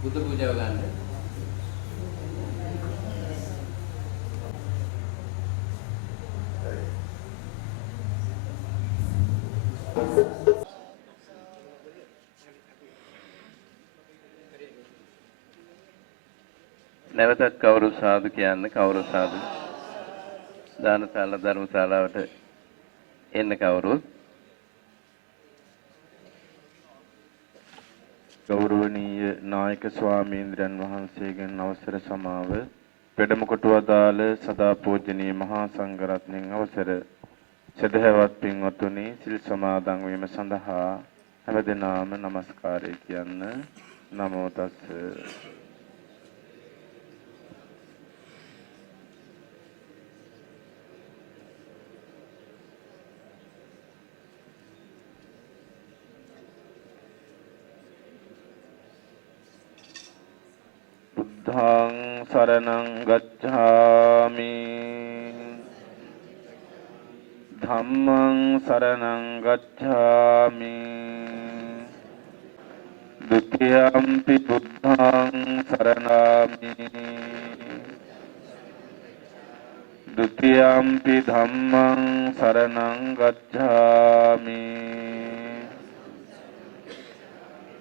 බුදු පූජාව ගන්න. නැවතත් කවුරු සාදු කියන්නේ කවුරු සාදු දානශාලා ධර්මශාලාවට එන්න කවුරුත් ගෞරවනීය නායක ස්වාමීන්ද්‍රයන් වහන්සේගෙන් අවසර සමාව වැඩම කොට වදාළ සදා පූජනීය මහා සංඝරත්නයන් අවසර සදහවත් පින්වත්නි සිල් සමාදන් වීම සඳහා හැමදෙනාම নমස්කාරය කියන්න. නමෝ තස් බුද්ධං සරණං ගච්ඡාමි ධම්මං සරණං ගච්ඡාමි ဒုတိယံ පි බුද්ධං සරණාමි ဒုတိယံ පි ධම්මං සරණං ගච්ඡාමි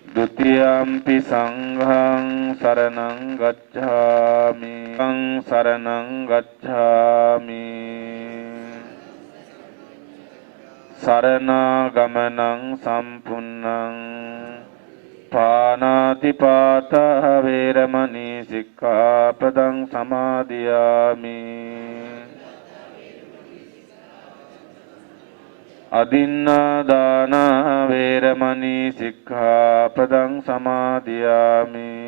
ဒုတိယံ පි සංඝං සරණං ගච්ඡාමි සංඝං සරණං ගච්ඡාමි සරණාගමනං සම්පුන්නං පාණාතිපාතා වේරමණී සික්ඛාපදං සමාදියාමි අදින්නාදාන වේරමණී සික්ඛාපදං සමාදියාමි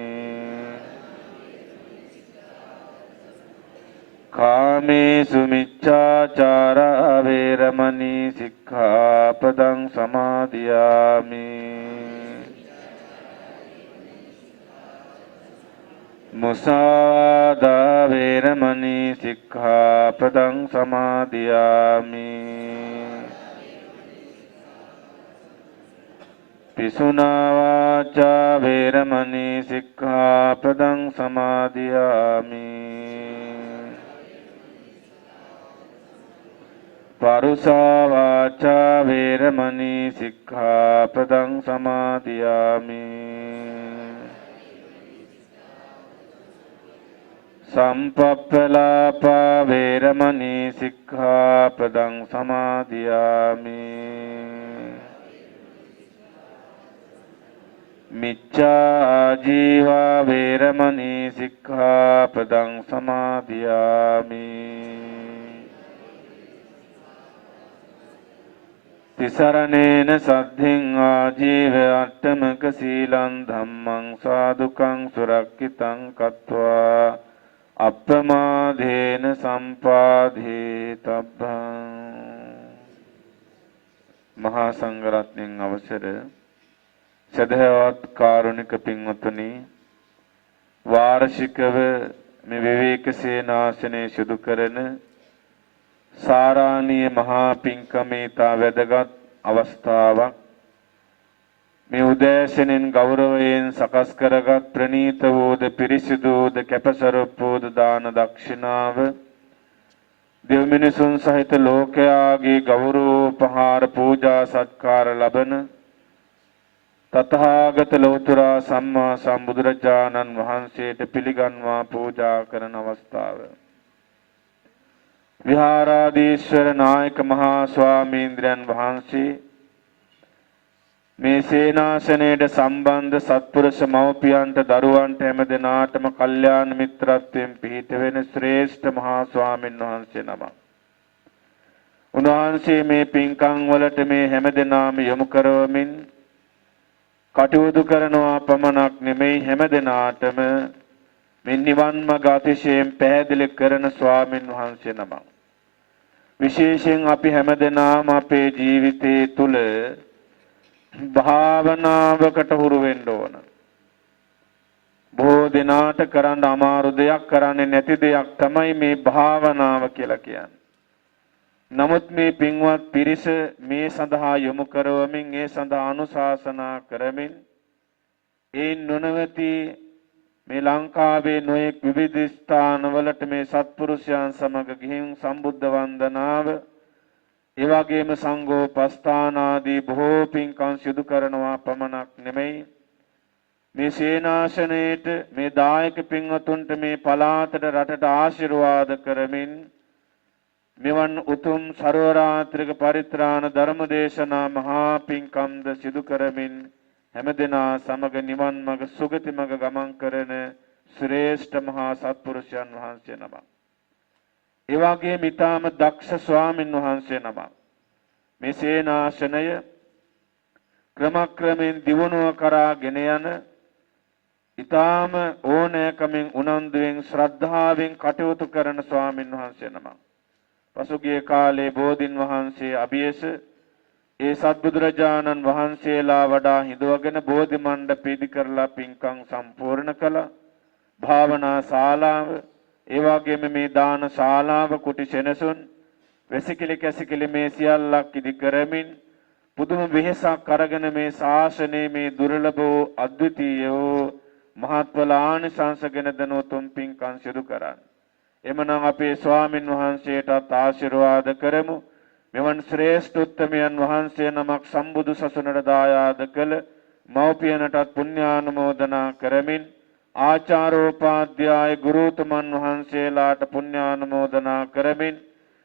කාමේසු මිච්ඡාචාරා වේරමණී සික්ඛාපදං සමාදියාමි මුසාවාදා වේරමණී සික්ඛාපදං සමාදියාමි පිසුනා වාචා වේරමණී සික්ඛාපදං සමාදියාමි පරුසා වාචා වේරමණී සික්ඛාපදං සමාදියාමි සම්පප්පලාපා වේරමණී සික්ඛාපදං සමාදියාමි මිච්ඡා ආජීවා වේරමණී සික්ඛාපදං සමාදියාමි තිසරණේන සද්ධින් ආජීව අට්ඨමක සීලං ධම්මං සාදුකං සුරක්ඛිතං කତ୍වා අප්‍රමාදේන සම්පාදේ තබ්බං මහා සංඝරත්නයන් අවසර සදහවත් කාරුණික පින්වතුනි වාර්ෂිකව මේ විවේක සේනාසනයේ සිදු කරන සාරාණීය මහා පින්කමේ තා වැදගත් අවස්ථාවක් මේ උදෑසනෙන් ගෞරවයෙන් සකස් කරගත් ප්‍රණීත වූද පිරිසිදුද කැපසරප්පුද දාන දක්ෂිනාව දෙව් මිනිසුන් සහිත ලෝකයාගේ ගෞරවෝපහාර පූජා සත්කාර ලබන තථාගත ලෞතර සම්මා සම්බුදුරජාණන් වහන්සේට පිළිගන්වා පූජා කරන අවස්ථාව විහාරාධීශ්වර නායක මහා ස්වාමීන්ද්‍රයන් වහන්සේ මේ සේනාසනයට සම්බන්ධ සත්පුරුෂ මව්පියන්ට දරුවන්ට හැම දෙනාටම කල්යාණ මිත්‍රත්වයෙන් පිහිට වෙන ශ්‍රේෂ්ඨ මහා ස්වාමීන් වහන්සේ නමක්. උන්වහන්සේ මේ පින්කම් වලට මේ හැම දෙනාම යොමු කරවමින් කටයුතු කරනවා පමණක් නෙමෙයි හැම දෙනාටම මේ නිවන් මඟ අතිශයින් පැහැදිලි කරන ස්වාමීන් වහන්සේ නමක්. විශේෂයෙන් අපි හැම දෙනාම අපේ ජීවිතයේ තුල භාවනාවකට හුරු වෙන්න ඕන. බොහෝ දිනාට කරන්න අමාරු දෙයක් කරන්නේ නැති දෙයක් තමයි මේ භාවනාව කියලා කියන්නේ. නමුත් මේ පින්වත් පිරිස මේ සඳහා යොමු කරවමින් ඒ සඳහා අනුශාසනා කරමින් ඒ නොනවති මේ ලංකාවේ නොයෙක් විවිධ ස්ථානවලට මේ සත්පුරුෂයන් සමග ගිහින් සම්බුද්ධ වන්දනාව ඒ වගේම සංඝෝපස්ථාන ආදී බොහෝ පින්කම් සිදු කරනවා පමණක් නෙමෙයි මේ සේනාසනයේට මේ දායක පින්වතුන්ට මේ පළාතට රටට ආශිර්වාද කරමින් මෙවන් උතුම් සර්වරාත්‍රික පරිත්‍රාණ ධර්ම දේශනා මහා පින්කම්ද සිදු කරමින් හැමදෙනා සමග නිවන් මඟ සුගති මඟ ගමන් කරන ශ්‍රේෂ්ඨ මහා සත්පුරුෂයන් වහන්සේ නමක්. ඒ වගේම ඊටාම දක්ෂ ස්වාමින් වහන්සේ නමක්. මේ සේනාසනය ක්‍රමක්‍රමෙන් දියුණුව කරා ගෙන යන ඊටාම ඕනෑකමින් උනන්දුවෙන් ශ්‍රද්ධාවෙන් කටයුතු කරන ස්වාමින් වහන්සේ නමක්. පසුගිය කාලේ බෝධින් වහන්සේ අභියස ඒ සත්බුදුරජාණන් වහන්සේලා වඩා හිඳවගෙන බෝධි මණ්ඩප ඉදි කරලා පින්කම් සම්පූර්ණ කළා. භාවනා ශාලාව ඒ වගේම මේ දාන ශාලාව කුටි සෙනසුන් වෙසිකිලි කැසිකිලි මේ සියල්ලක් ඉදි කරමින් පුදුම වෙහෙසක් අරගෙන මේ ශාසනයේ මේ දුර්ලභ වූ අද්විතීය වූ මහත්ඵල ආනිසංසගෙන දන උතුම් පින්කම් සිදු කරන්නේ. එමනම් අපේ ස්වාමින් වහන්සේටත් ආශිර්වාද කරමු. මෙවන් ශ්‍රේෂ්ඨ උත්තමයන් වහන්සේ නමක් සම්බුදු සසුනට දායාද කළ මව්පියනටත් පුණ්‍යානුමෝදනා කරමින් ආචාරෝපාධ්‍යාය ගුරුතුමන් වහන්සේලාට පුණ්‍යානුමෝදනා කරමින්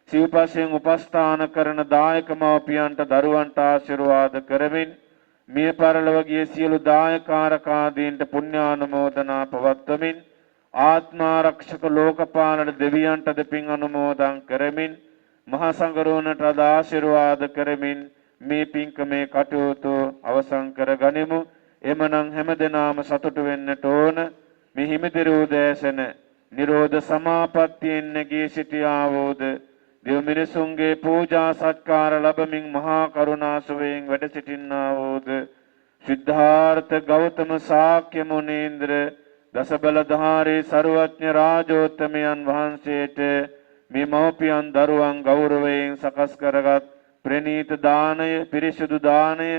සිව්පසයෙන් උපස්ථාන කරන දායක මව්පියන්ට දරුවන්ට ආශිර්වාද කරමින් මිය පරලොව ගිය සියලු දායකාරකාදීන්ට පුණ්‍යානුමෝදනා පවත්වමින් ආත්මාරක්ෂක ලෝකපාලන දෙවියන්ටද පින් අනුමෝදන් කරමින් මහා සංඝරෝණට ආශිර්වාද කරමින් මේ පින්කමේ කටයුතු අවසන් කර ගනිමු. එමනම් හැමදෙනාම සතුටු වෙන්නට ඕන. මේ හිමිදිරි උදෑසන නිරෝධ සමාපත්තියෙන් නැගී සිටියා වූද දෙව් මිනිසුන්ගේ පූජා සත්කාර ලැබමින් මහා කරුණාසුවයෙන් වැඩ සිටින්නා වූද සිද්ධාර්ථ ගෞතම ශාක්‍ය මුනීන්ද්‍ර දසබලධාරී සර්වඥ රාජෝත්තමයන් වහන්සේට මේ මව්පියන් දරුවන් ගෞරවයෙන් සකස් කරගත් ප්‍රණීත දානය පිරිසුදු දානය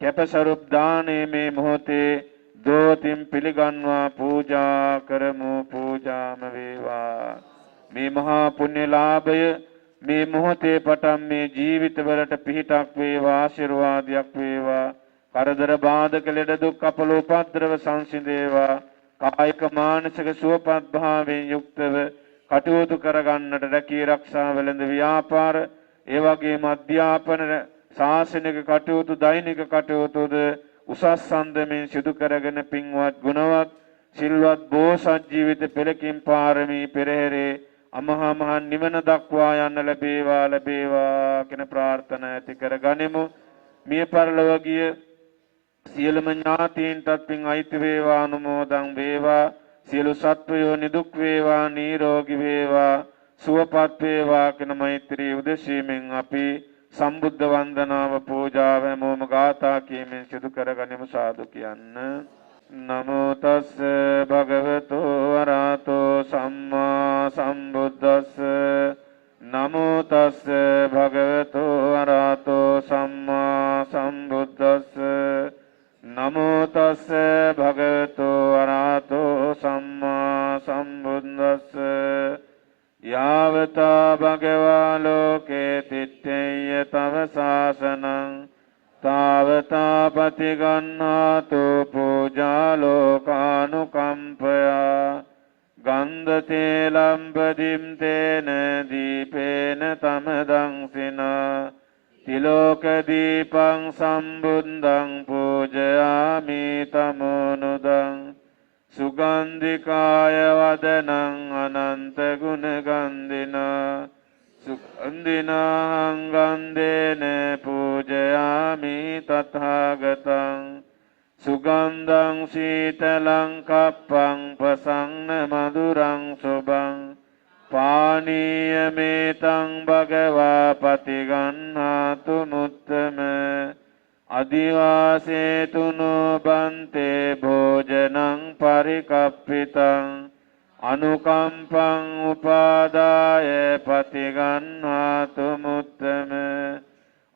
කැපසරුප් දානය මේ මොහොතේ දෝතින් පිළිගන්වා පූජා කරමු. පූජාම වේවා. මේ මහා පුණ්‍ය ලාභය මේ මොහොතේ පටන් මේ ජීවිතවලට පිහිටක් වේවා ආශිර්වාදයක් වේවා. කරදර බාධක ලෙඩ දුක් අපල උපද්‍රව සංසිඳේවා. කායික මානසික සුවපත් භාවයෙන් යුක්තව කටයුතු කරගන්නට රැකී ආරක්ෂා වෙළඳ ව්‍යාපාර ඒ වගේම අධ්‍යාපන ශාසනික කටයුතු දෛනික කටයුතුද උසස් සම්දමින් සිදු කරගෙන පින්වත් ගුණවත් සිල්වත් බෝසත් ජීවිත පෙළකින් පාරමී පෙරහැරේ අමහා මහ නිවන දක්වා යන්න ලැබේවා කියන ප්‍රාර්ථනා ඇති කරගනිමු. මිය පරලොව ගිය සියලුම ඥාතීන්ටත් පින් අයිති වේවා අනුමෝදන් වේවා. සියලු සත්වයෝ නිදුක් වේවා නිරෝගී වේවා සුවපත් වේවා කියන මෛත්‍රී උදෙසීමෙන් අපි සම්බුද්ධ වන්දනාව පූජාව හැමෝම ගාථා කියමින් සිදු කරගනිමු සාදු කියන්න. නමෝ තස්ස භගවතු වරහතෝ සම්මා සම්බුද්දස්ස නමෝ තස්ස භගවතු වරහතෝ සම්මා සම්බුද්දස්ස නමෝ තස්ස භගවතු වරහතෝ සම්මා සම්බුද්දස්ස යාවතා භගවා ලෝකේ තිත්තේය තව සාසනං තාවතා පතිගන්නාතු පූජා ලෝකානුකම්පයා ගන්ධ තේලම් පදිම් තේන දීපේන තමදංසිනා තිලෝක දීපං සම්බුද්ධං පූජයාමි තමෝනුදං සුගන්ධිකාය වදනං අනන්ත ගුණ ගන්ධිනා සුගන්ධිනාං ගන්ධේන පූජයාමි තථාගතං සුගන්ධං සීතලං කප්පං පසන්න මధుරං සුභං පානීයමේතං භගවා පතිගන්නාතු මුත්තම අදිවාසේතුනෝ බන්තේ භෝජනං පරිකප්පිතං අනුකම්පං උපාදාය පතිගන්නාතු මුත්තම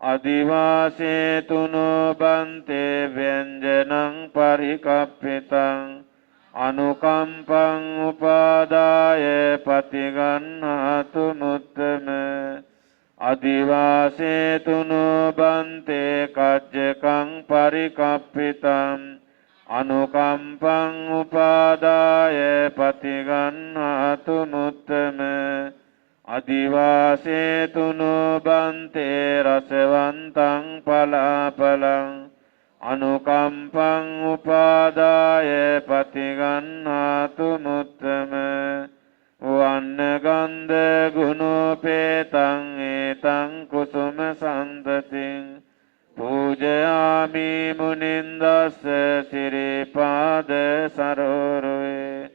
අදිවාසේතුනෝ බන්තේ ව්‍යංජනං පරිකප්පිතං අනුකම්පං උපාදාය පතිගන්නාතු මුත්තම අදිවාසේතුනෝ බන්තේ කජ්ජකං පරිකප්පිතං අනුකම්පං උපාදාය පතිගන්නාතු මුත්තම අදිවාසේතුනෝ බන්තේ රසවන්තං පලාපලං අනුකම්පං උපාදාය පතිගන්නාතු මුත්තම වන්න ගන්ධ ගුණෝපේතං ඒතං කුසුම සන්තතින් පූජයාමි මුනින්දස්ස සිරිපාද සරෝරුවේ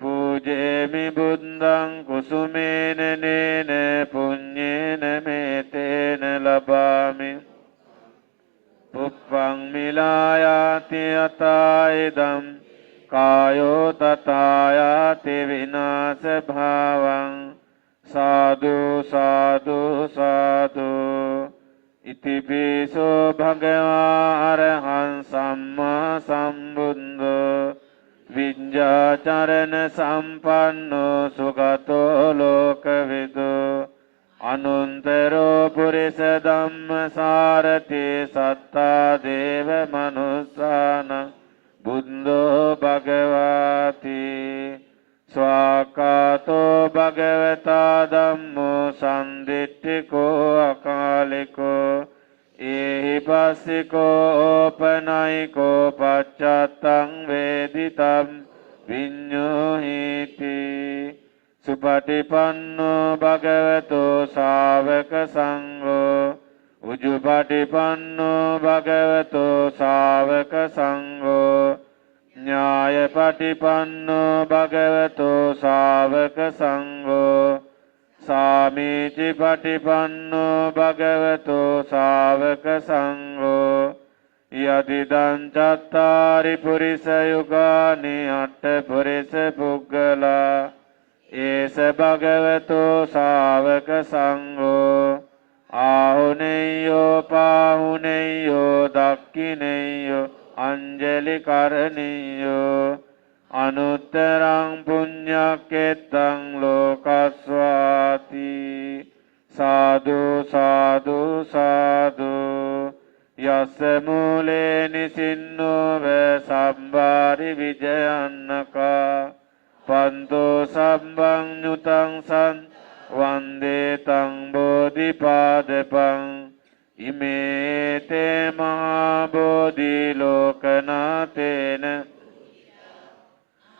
පූජේමි බුද්ධං කුසුමේන නේන පුඤ්ඤේන මේතේන ලබාමි පුප්පං මිලායාති අතායිදම් කායෝ තථායාති විනාශ භාවං සාදු සාදු සාදු ඉතිපිසෝ භගවා අරහං සම්මා සම්බුද්ධෝ විඤ්ඤාචරණ සම්පන්නෝ සුගතෝ ලෝකවිදෝ අනුන්තරෝ පුරිස ධම්මසාරති සත්තා දේව මනුස්සාන බුද්ධෝ භගවාති ස්වාකාතෝ භගවතා ධම්මෝ සම්දිට්ඨිකෝ අකාලිකෝ ඒහි පස්සිකෝ ඕපනයිකෝ පච්චත්තං වේදිතම් විඤ්ඤෝහිති සුපටිපන්නෝ භගවතෝ ශාවක සංඝෝ උජුපටිපන්නෝ භගවතෝ ශාවක සංඝෝ ඥායපටිපන්නෝ භගවතෝ ශාවක සංඝෝ සාමීචිපටිපන්නෝ භගවතෝ ශාවක සංඝෝ යදිදං චත්තාරි පුරිස යුගානි අට්ඨ පුරිස පුග්ගලා ඒස භගවතෝ ශාවක සංඝෝ ආහුනේයෝ පාහුනේයෝ දක්ඛිනේයෝ අංජලි කරණීයෝ අනුත්තරං පුඤ්ඤක්කෙත්තං ලෝකස්වාති සාදු සාදු සාදු යස්ස මූලේ නිසින්නෝ වේ සම්බාරි විජයන්නකා පන්තෝ සම්බං ඤුතං සං වන්දේ තං බෝධිපාදපං ඉමේතේ මහා බෝධි ලෝකනාතේන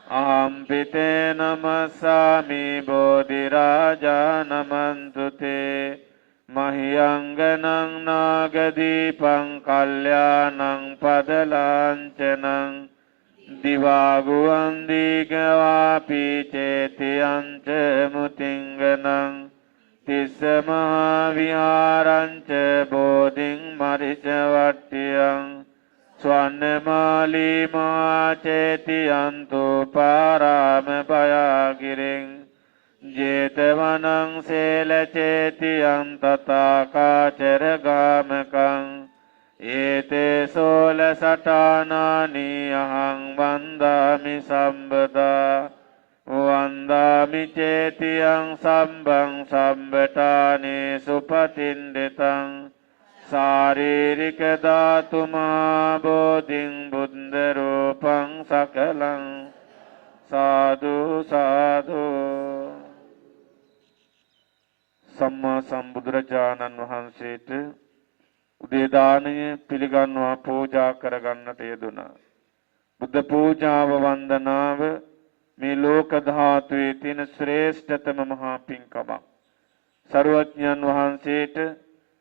අහම්පිතේ නමස්සාමි බෝධි රාජා නමන්තුතේ මහියංගනං නාගදීපං කල්යාණං පදලාංචනං දිවාගුවන් දීගවාපි චේතියං ච මුතිංගනං තිස්ස මහා විහාරංච බෝධින් මරිච වට්ටියං ස්වන්නමාලී මහා චේතියන්තු පාරාම භයාගිරින් ජේතවනං සේල චේතියං තථාකාචර ගාමකං ඒතේ සෝල සටානානි අහං වන්දාමි සම්බදා වන්දාමි චේතියං සම්බං සම්බටානේ සුපතින්දිතං සාරීරික ධාතුමා බෝධින් බුද්ධ රූපං සකලං සාදු සාදු. සම්මා සම්බුදුරජාණන් වහන්සේට උදේ දානය පිළිගන්වා පූජා කරගන්නට යෙදුණා. බුද්ධ පූජාව වන්දනාව මේ ලෝක ධාතුවේ තියෙන ශ්‍රේෂ්ඨතම මහා පින්කමක්. සරුවඥන් වහන්සේට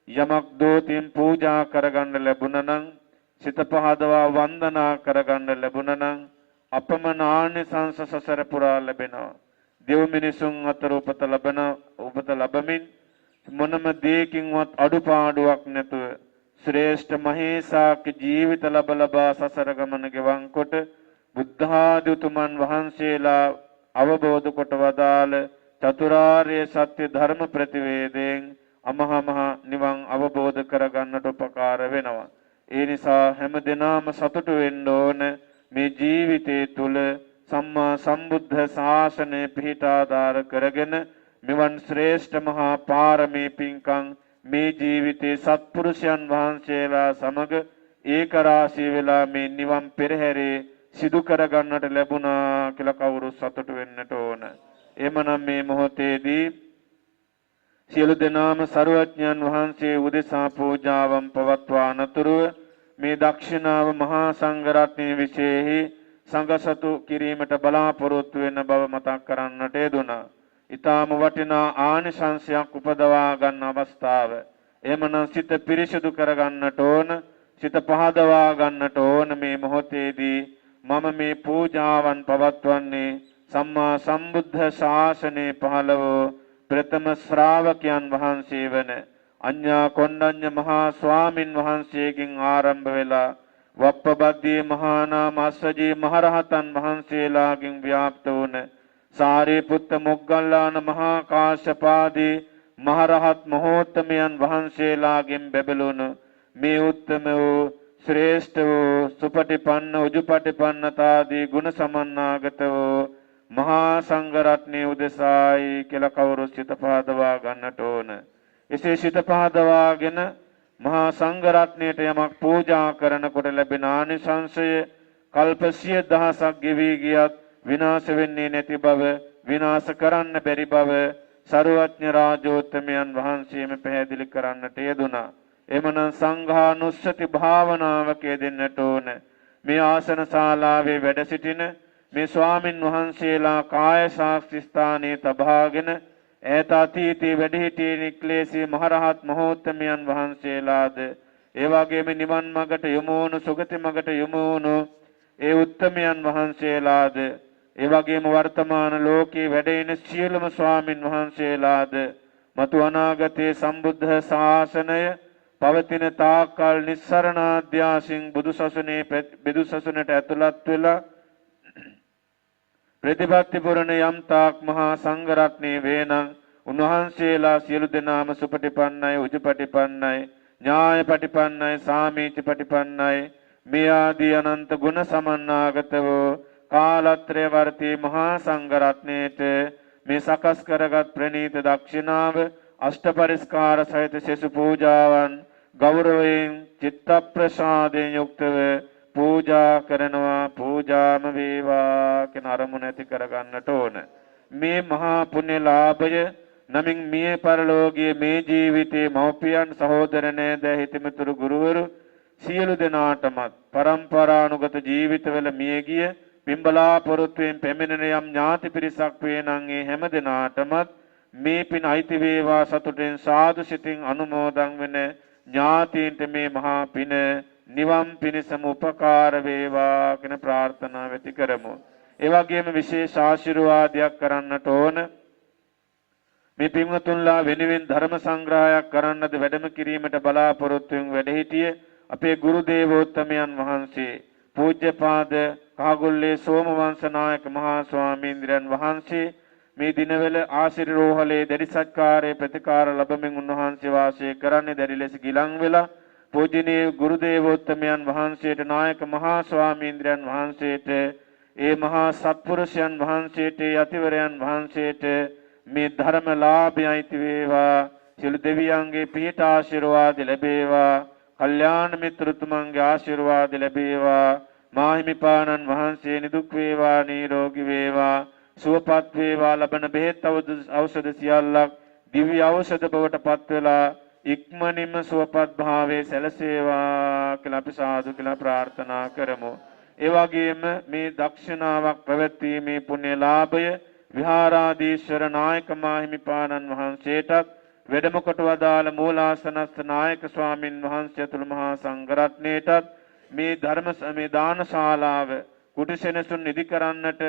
යමක් දෝතින් පූජා කරගන්න ලැබුණා නම්, සිත පහදවා වන්දනා කරගන්න ලැබුණා නම් අපමණ ආනිසංස සසර පුරා ලැබෙනවා. දෙව් මිනිසුන් අතර උපත ලැබමින් මොනම දෙයකින්වත් අඩුපාඩුවක් නැතුව ශ්‍රේෂ්ඨ මහේසාක ජීවිත ලබා සසර ගමන ගෙවන් කොට බුද්ධ ආදී උතුමන් වහන්සේලා අවබෝධ කොට වදාළ චතුරාර්ය සත්‍ය ධර්ම ප්‍රතිවේදයෙන් අමහා නිවන් අවබෝධ කරගන්නට උපකාර වෙනවා. ඒ නිසා හැම දිනම සතුටු වෙන්න ඕන මේ ජීවිතයේ තුල සම්මා සම්බුද්ධ ශාසනය පිහිටාදාර කරගෙන මෙවන් ශ්‍රේෂ්ඨ මහා පාරමී පින්කම් මේ ජීවිතේ සත්පුරුෂයන් වහන්සේලා සමග ඒක රාශී වෙලා මේ නිවන් පෙරහැරේ සිදු කරගන්නට ලැබුණා කියලා කවුරු සතුටු වෙන්නට ඕන. එමනම් මේ මොහොතේදී සියලු දෙනාම සරුවඥන් වහන්සේ උදෙසා පූජාවන් පවත්වා අනතුරුව මේ දක්ෂිනාව මහා සංඝරත්නයේ විශේෂෙහි සංඝසතු කිරීමට බලාපොරොත්තු වෙන බව මතක් කරන්නට යෙදුණා. ඊටාම වටිනා ආනිසංසයක් උපදවා ගන්න අවස්ථාව. එමනම් සිත පිරිසිදු කරගන්නට ඕන, සිත පහදවා ගන්නට ඕන. මේ මොහොතේදී මම මේ පූජාවන් පවත්වන්නේ සම්මා සම්බුද්ධ ශාසනයේ පහළ වූ ප්‍රථම ශ්‍රාවකයන් වහන්සේ වන අඤ්ඤා කොණ්ඩඤ්ඤ මහා ස්වාමින් වහන්සේගෙන් ආරම්භ වෙලා වප්පබද්දී මහා නාම අස්සජී මහරහතන් වහන්සේලාගෙන් ව්‍යාප්ත වුණ සාරිපුත්ත මොග්ගල්ලාන මහා කාශ්‍යපාදී මහරහත් මහෝත්තමයන් වහන්සේලාගෙන් බැබළුණු මේ උත්තම වූ ශ්‍රේෂ්ඨ වූ සුපටිපන්න උජුපටිපන්නතාදී ගුණ සමන්නාගත වූ මහා සංඝ රත්නයේ උදෙසායි කියලා කවුරු සිත පහදවා ගන්නට ඕන. එසේ සිත පහදවාගෙන මහා සංඝ රත්නයට යමක් පූජා කරනකොට ලැබෙන ආනිසංසය කල්ප 10000ක් ගෙවි ගියත් විනාශ වෙන්නේ නැති බව, විනාශ කරන්න බැරි බව සරුවඥ රාජෝත්තමයන් වහන්සේම පැහැදිලි කරන්නට යෙදුණා. එමනම් සංඝානුස්සති භාවනාවක යෙදෙන්නට ඕන. මේ ආසන ශාලාවේ වැඩ සිටින මේ ස්වාමින් වහන්සේලා කාය සාක්ෂි ස්ථානයේ තබාගෙන ඈත අතීතයේ වැඩිහිටියේ නික්ලේශී මහරහත් මහෝත්තමයන් වහන්සේලාද ඒ වගේම නිවන් මඟට යොමු වුණු සුගති මඟට යොමු වුණු ඒ උත්තමයන් වහන්සේලාද ඒ වගේම වර්තමාන ලෝකයේ වැඩ ඉන සියලුම ස්වාමින් වහන්සේලාද මතු අනාගතයේ සම්බුද්ධ ශාසනය පවතින තාක්කල් නිස්සරණාධ්‍යාසින් බුදුසසුනට ඇතුළත් වෙලා ප්‍රතිපත්ති පුරණ යම් තාක් මහා සංඝ රත්නයේ වේනම් උන්වහන්සේලා සියලු දෙනාම සුපටිපන්නයි, උජුපටිපන්නයි, ඥායපටිපන්නයි, සාමීචිපටිපන්නයි මේ ආදී අනන්ත ගුණ සමන්නාගත වූ කාලත්‍රය වර්තී මහා සංඝ රත්නයේට මේ සකස් කරගත් ප්‍රණීත දක්ෂිනාව අෂ්ට පරිස්කාර සහිත සෙසු පූජාවන් ගෞරවයෙන් චිත්ත ප්‍රසාදයෙන් යුක්තව පූජා කරනවා. පූජාම වේවා කියන අරමුණ ඇති කරගන්නට ඕන. මේ මහා පුණ්‍ය ලාභය නමින් මිය පරලෝකයේ මේ ජීවිතයේ මව්පියන් සහෝදර නෑද හිතමිතුරු ගුරුවරු සියලු දෙනාටමත් පරම්පරානුගත ජීවිතවල මිය ගිය පින්බලාපොරොත්තුවෙන් පැමිණෙන යම් ඥාති පිරිසක් වේ නම් ඒ හැම දෙනාටමත් මේ පින් අයිති වේවා සතුටෙන් සාදු සිතින් අනුමෝදන් වෙන ඥාතීන්ට මේ මහා පින නිවන් පිණසම උපකාර වේවා කියන ප්‍රාර්ථනාව ඇති කරමු. ඒ වගේම විශේෂ ආශිර්වාදයක් කරන්නට ඕන. මේ පින්වතුන්ලා වෙනුවෙන් ධර්ම සංග්‍රහයක් කරන්නද වැඩම කිරීමට බලාපොරොත්තු වෙන වැඩහිටිය අපේ ගුරු දේවෝත්තමයන් වහන්සේ පූජ්‍යපාද කාගොල්ලේ සෝමවංශ නායක මහා ස්වාමීන්ද්‍රයන් වහන්සේ මේ දිනවල ආශිර්වාදයේ දැඩි සත්කාරයේ ප්‍රතිකාර ලැබමින් උන්වහන්සේ වාසය කරන්නේ දැඩි ලෙස ගිලන් වෙලා පූජනීය ගුරු දේවෝත්තමයන් වහන්සේට නායක මහා ස්වාමීන්ද්‍රයන් වහන්සේට ඒ මහා සත්පුරුෂයන් වහන්සේට යතිවරයන් වහන්සේට මේ ධර්ම ලාභයයිති වේවා සියලු දෙවියන්ගේ පිහිට ආශිර්වාද ලැබේවා කල්යාණ මිත්‍රතුමන්ගේ ආශිර්වාද ලැබේවා මාහිමිපාණන් වහන්සේ නිදුක් වේවා නිරෝගී වේවා සුවපත් වේවා ලබන බෙහෙත් ඖෂධ සියල්ලක් දිව්‍ය ඖෂධ බවට පත් වෙලා ඉක්මනින්ම සුවපත් භාවයේ සැලසේවා කියලා අපි සාදු කියලා ප්‍රාර්ථනා කරමු. ඒ වගේම මේ දක්ෂිනාවක් පැවැත්වීමේ පුණ්‍ය ලාභය විහාරාධීශ්වර නායක මාහිමිපාණන් වහන්සේටත් වැඩම කොට වදාළ මූලාසනස්ථ නායක ස්වාමින් වහන්සේ ඇතුළු මහා සංඝරත්නයටත් මේ මේ දානශාලාව කුටිසෙනසුන් නිදි කරන්නට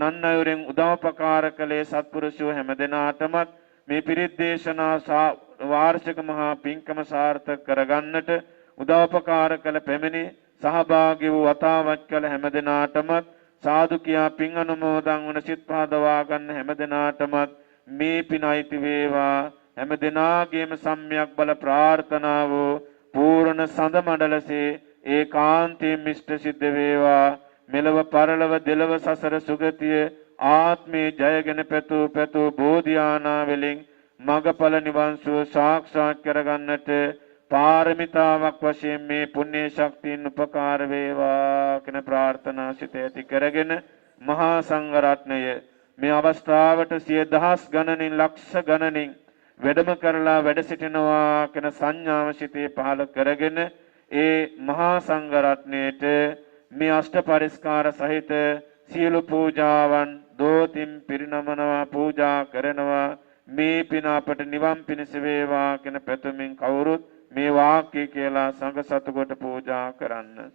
නන්නයුරෙන් උදව්පකාර කළේ සත්පුරුෂයෝ හැමදෙනාටමත් මේ පිරිත් දේශනා වාර්ෂික මහා පින්කම සාර්ථක කරගන්නට උදව්පකාර කළ පැමිණි සහභාගී වූ වතාවත් කළ හැමදෙනාටමත් සාදු කියා පින් අනුමෝදන් වන සිත් පහදවා ගන්න හැමදෙනාටමත් මේ පින අයිති වේවා හැමදෙනාගේම සම්‍යක් බල ප්‍රාර්ථනාව පූර්ණ සඳ මණ්ඩලසේ ඒකාන්තයෙන් ඉෂ්ට සිද්ධ වේවා මෙලව පරලව දෙලව සසර සුගතිය ආත්මේ ජයගෙන පැතු බෝධිආනා වලින් මගඵල නිවන් සුව සාක්ෂාත් කරගන්නට පාරමිතාවක් වශයෙන් මේ පුණ්‍ය ශක්තියින් උපකාර වේවා කියන ප්‍රාර්ථනා සිත ඇති කරගෙන මහා සංඝරත්නය මේ අවස්ථාවට සිය දහස් ගණනින් ලක්ෂ ගණනින් වැඩම කරලා වැඩ සිටිනවා කියන සංඥාව සිතේ පහළ කරගෙන ඒ මහා සංඝරත්නයට මේ අෂ්ට පරිස්කාර සහිත සියලු පූජාවන් දෝතින් පිරිනමනවා පූජා කරනවා මේ පින අපට නිවන් පිණිස වේවා කියන පැතුමින් කවුරුත් මේ වාක්‍ය කියලා සංඝ සතු කොට පූජා කරන්න.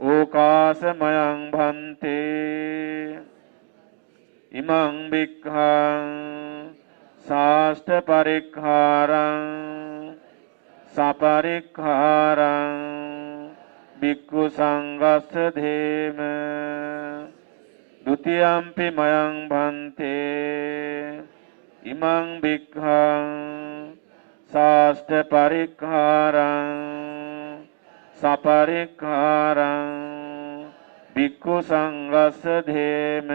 ඕකාසමයං භන්තේ ඉමං වික්ඛං සාෂ්ඨ පරික්ඛාරං සපරික්ඛාරං භික්ඛු සංඝස්ස ධේම ဒ ුතියම්පි මයං භන්තේ ඉමං වික්ඛං සාෂ්ඨ පරික්ඛාරං සපරික්ඛාරං භික්ඛු සංඝස්ස ධේම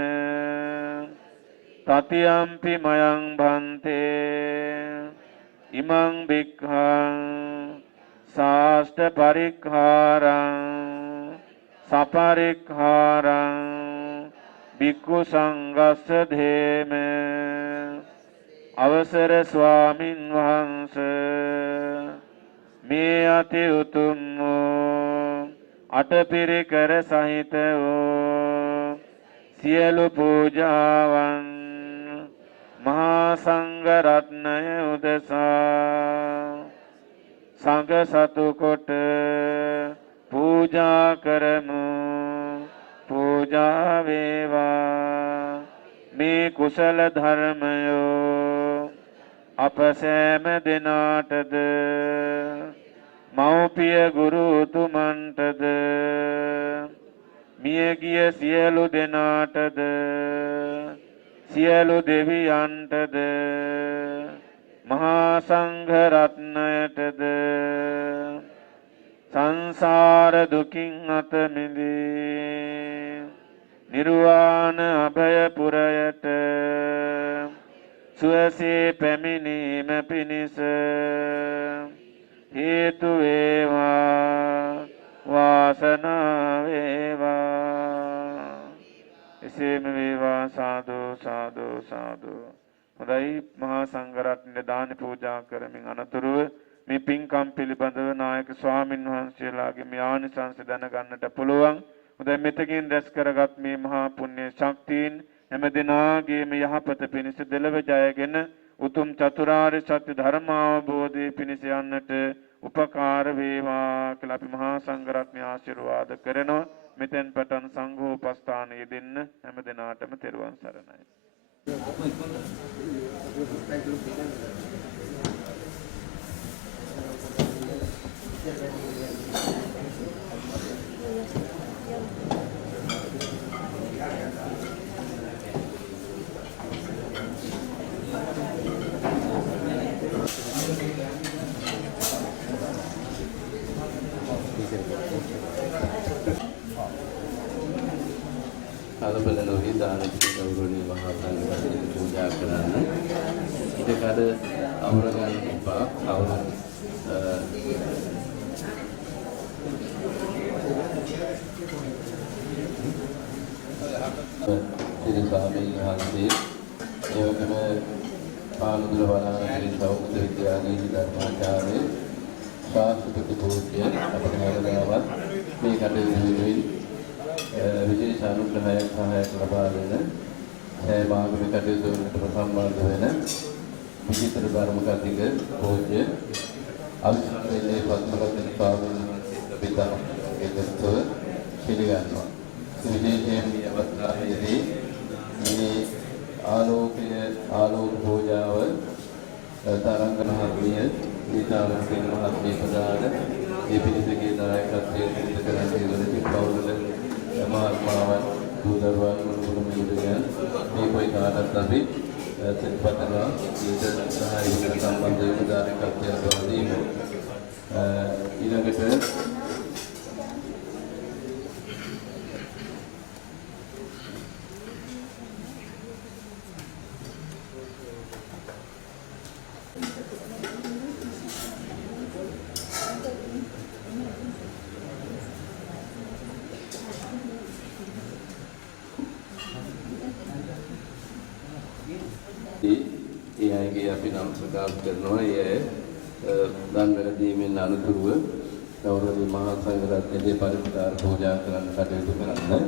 තතියම්පි මයං භන්තේ ඉමං වික්ඛං සාෂ්ඨ පරික්ඛාරං සපරික්ඛාරං භික්ඛු සංඝස්ස ධේම අවසර ස්වාමින් වහන්සේ මේ අති උතුම් වූ අටපිරිකර සහිත වූ සියලු පූජාවන් මහා සංඝ රත්නය උදෙසා සංඝ සතු කොට පූජා කරමු පූජා වේවා මේ කුසල ධර්මයෝ අප සෑම දෙනාටද මෞපිය ගුරු උතුමන්ටද මියගිය සියලු දෙනාටද සියලු දෙවියන්ටද මහා සංඝ රත්නයටද සංසාර දුකින් අත මිදී නිර්වාණ අභය පුරයට සුවසේ පැමිණීම පිණිස හේතු වේවා වාසනාව වේවා. එසේම වේවා සාදු සාදු සාදු. හොඳයි මහා සංඝරත්නයේ දාන පූජා කරමින් අනතුරුව මේ පින්කම් පිළිබඳව නායක ස්වාමින් වහන්සේලාගේ මේ ආනිසංස දැනගන්නට පුළුවන්. හොඳයි මෙතකින් රැස් කරගත් මේ මහා පුණ්‍ය ශක්තියින් හැම දිනාගේම යහපත පිණිස දෙලව ජයගෙන උතුම් චතුරාර්ය සත්‍ය ධර්ම අවබෝධයේ පිණිස යන්නට උපකාර වේවා කියලා අපි මහා සංඝරත්නය ආශිර්වාද කරනවා. මෙතෙන් පටන් සංඝෝපස්ථානයේ දෙන්න හැම දිනාටම තෙරුවන් සරණයි. කලබල නොවී දානසික ගෞරවනීය මහා සංඝරත්නයට පූජා කරන්න. ඉඩකඩ අවර ගන්න එපා. අවර සිරි ස්වාමීන් වහන්සේ ඒ වගේම පානුදුර වනාන්තරේ සෞඛ්‍ය විද්‍යාලයේ ධර්මාචාර්ය ශාස්ත්‍රපති පූජ්‍ය අපේ හැමදාමත් මේ කටයුතු වෙනුවෙන් විශේෂ අනුග්‍රහයක් සහායක් ලබා දෙන සෑම ආගමික කටයුතු වලට සම්බන්ධ වෙන විචිත්‍ර ධර්ම කතික පූජ්‍ය අවිස්මරණීය පద్මරත්න ස්වාමීන් වහන්සේ පිටා එදස්තව පිළිගන්නවා. විශේෂයෙන් මේ අවස්ථාවේදී මේ ආලෝක පූජාව තරංග මහත්මිය දීතාවස්කේ මහත්මිය ප්‍රදාන මේ පිළිසකේ දායකත්වයෙන් සිදු කරන සියලු පවුලට මහත්මාවන් දූදරුවන් මුළුමනින් මිලගෙන මේ කොයි කාටත් අපි සිතපතනවා ඊට සහායක සම්බන්ධ වෙන දායකත්වය ලබාදීම ඊළඟට ඒ අයගේ අපි නම් ප්‍රකාශ කරනවා. ඒ දන්වැල දීමෙන් අනුතුරුව ගෞරවනීය මහා සංඝරත්නයේ පරිත්‍යාග පූජා කරන්න කටයුතු කරන්න.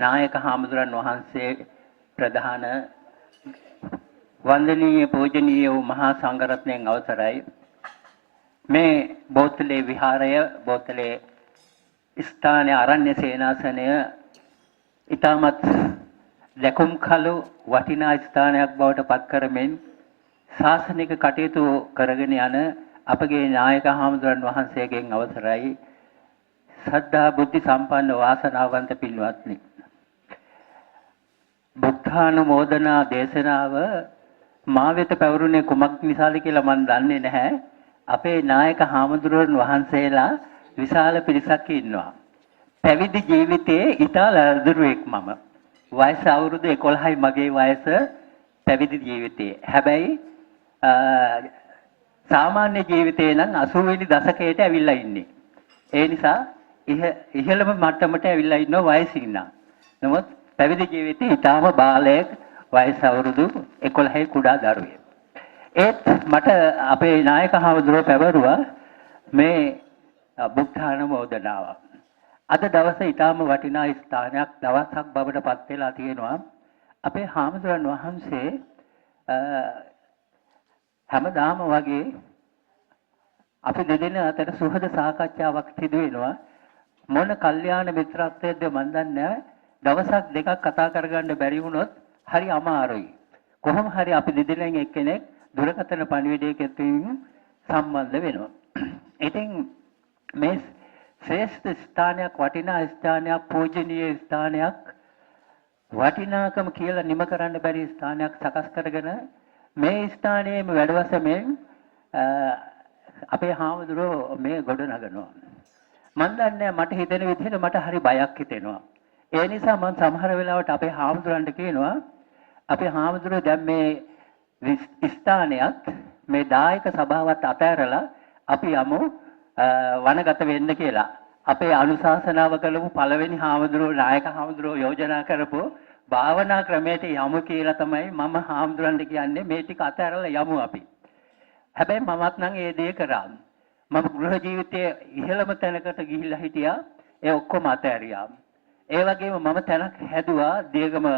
නායක හාමුදුරන් වහන්සේ ප්‍රධාන වන්දනීය පූජනීය වූ මහා සංඝරත්නයන් අවසරයි මේ බෝතලේ විහාරය බෝතලේ ස්ථානයේ ආරණ්‍ය සේනාසනය ඊටමත් ලැබුම් කළු වටිනා ස්ථානයක් බවට පත් කරමින් ශාසනික කටයුතු කරගෙන යන අපගේ නායක හාමුදුරන් වහන්සේගෙන් අවසරයි සද්ධා බුද්ධ සම්පන්න වාසනාවන්ත පින්වත්නි බුද්ධානුමෝදනා දේශනාව මා වෙත පැවරුනේ කුමක් නිසාද කියලා මම දන්නේ නැහැ. අපේ නායක හාමුදුරුවන් වහන්සේලා විශාල පිරිසක් ඉන්නවා. පැවිදි ජීවිතයේ ඉතා ලදරුවෙක් මම. වයස අවුරුදු 11යි මගේ වයස පැවිදි ජීවිතයේ. හැබැයි සාමාන්‍ය ජීවිතේ නම් 80 වෙනි දශකයට ඇවිල්ලා ඉන්නේ. ඒ නිසා ඉහළම මට්ටමට ඇවිල්ලා ඉන්න වයසින් නම්. නමුත් පැවිදි ජීවිතේ ඊටාම බාලයෙක් වයස අවුරුදු 11යි කුඩා දරුවෙක්. ඒත් මට අපේ නායක හාමුදුරුවෝ පැවරුවා මේ බුද්ධානුමෝදනාව. අද දවසේ ඊටාම වටිනා ස්ථානයක් දවසක් බවට පත් වෙලා තියෙනවා. අපේ හාමුදුරන් වහන්සේ හැමදාම වගේ අපි දෙදෙනා අතර සුහද සාකච්ඡාවක් සිදු වෙනවා. මොන කල්යාණ මිත්‍රත්වයක්ද මන් දන්නේ. දවසක් දෙකක් කතා කරගන්න බැරි වුණොත් හරි අමාරුයි. කොහොම හරි අපි දෙදෙනෙන් එක්කෙනෙක් දුරකථන පණිවිඩයකින් සම්බන්ධ වෙනවා. ඉතින් මේ ශ්‍රේෂ්ඨ ස්ථානයක්, වටිනා ස්ථානයක්, පූජනීය ස්ථානයක්, වටිනාකම කියලා නිම කරන්න බැරි ස්ථානයක් සකස් කරගෙන මේ ස්ථානයේම වැඩවසමෙන් අපේ හාමුදුරුවෝ මේ ගොඩ නගනවා. මන් දන්නේ මට හිතෙන විදිහට මට හරි බයක් හිතෙනවා. ඒ නිසා මම සමහර වෙලාවට අපේ හාමුදුරන්ට කියනවා අපේ හාමුදුරුවෝ දැන් මේ ස්ථානයත් මේ දායක සභාවත් අතහැරලා අපි යමු වනගත වෙන්න කියලා. අපේ අනුශාසනාව කළපු පළවෙනි හාමුදුරුවෝ නායක හාමුදුරුවෝ යෝජනා කරපු භාවනා ක්‍රමයට යමු කියලා තමයි මම හාමුදුරන්ට කියන්නේ මේ ටික අතහැරලා යමු අපි. හැබැයි මමත් නම් ඒ දේ කරා. මම ගෘහ ජීවිතයේ ඉහළම තැනකට ගිහිල්ලා හිටියා. ඒ ඔක්කොම අතහැරියා. ඒ වගේම මම තැනක් හැදුවා දීගම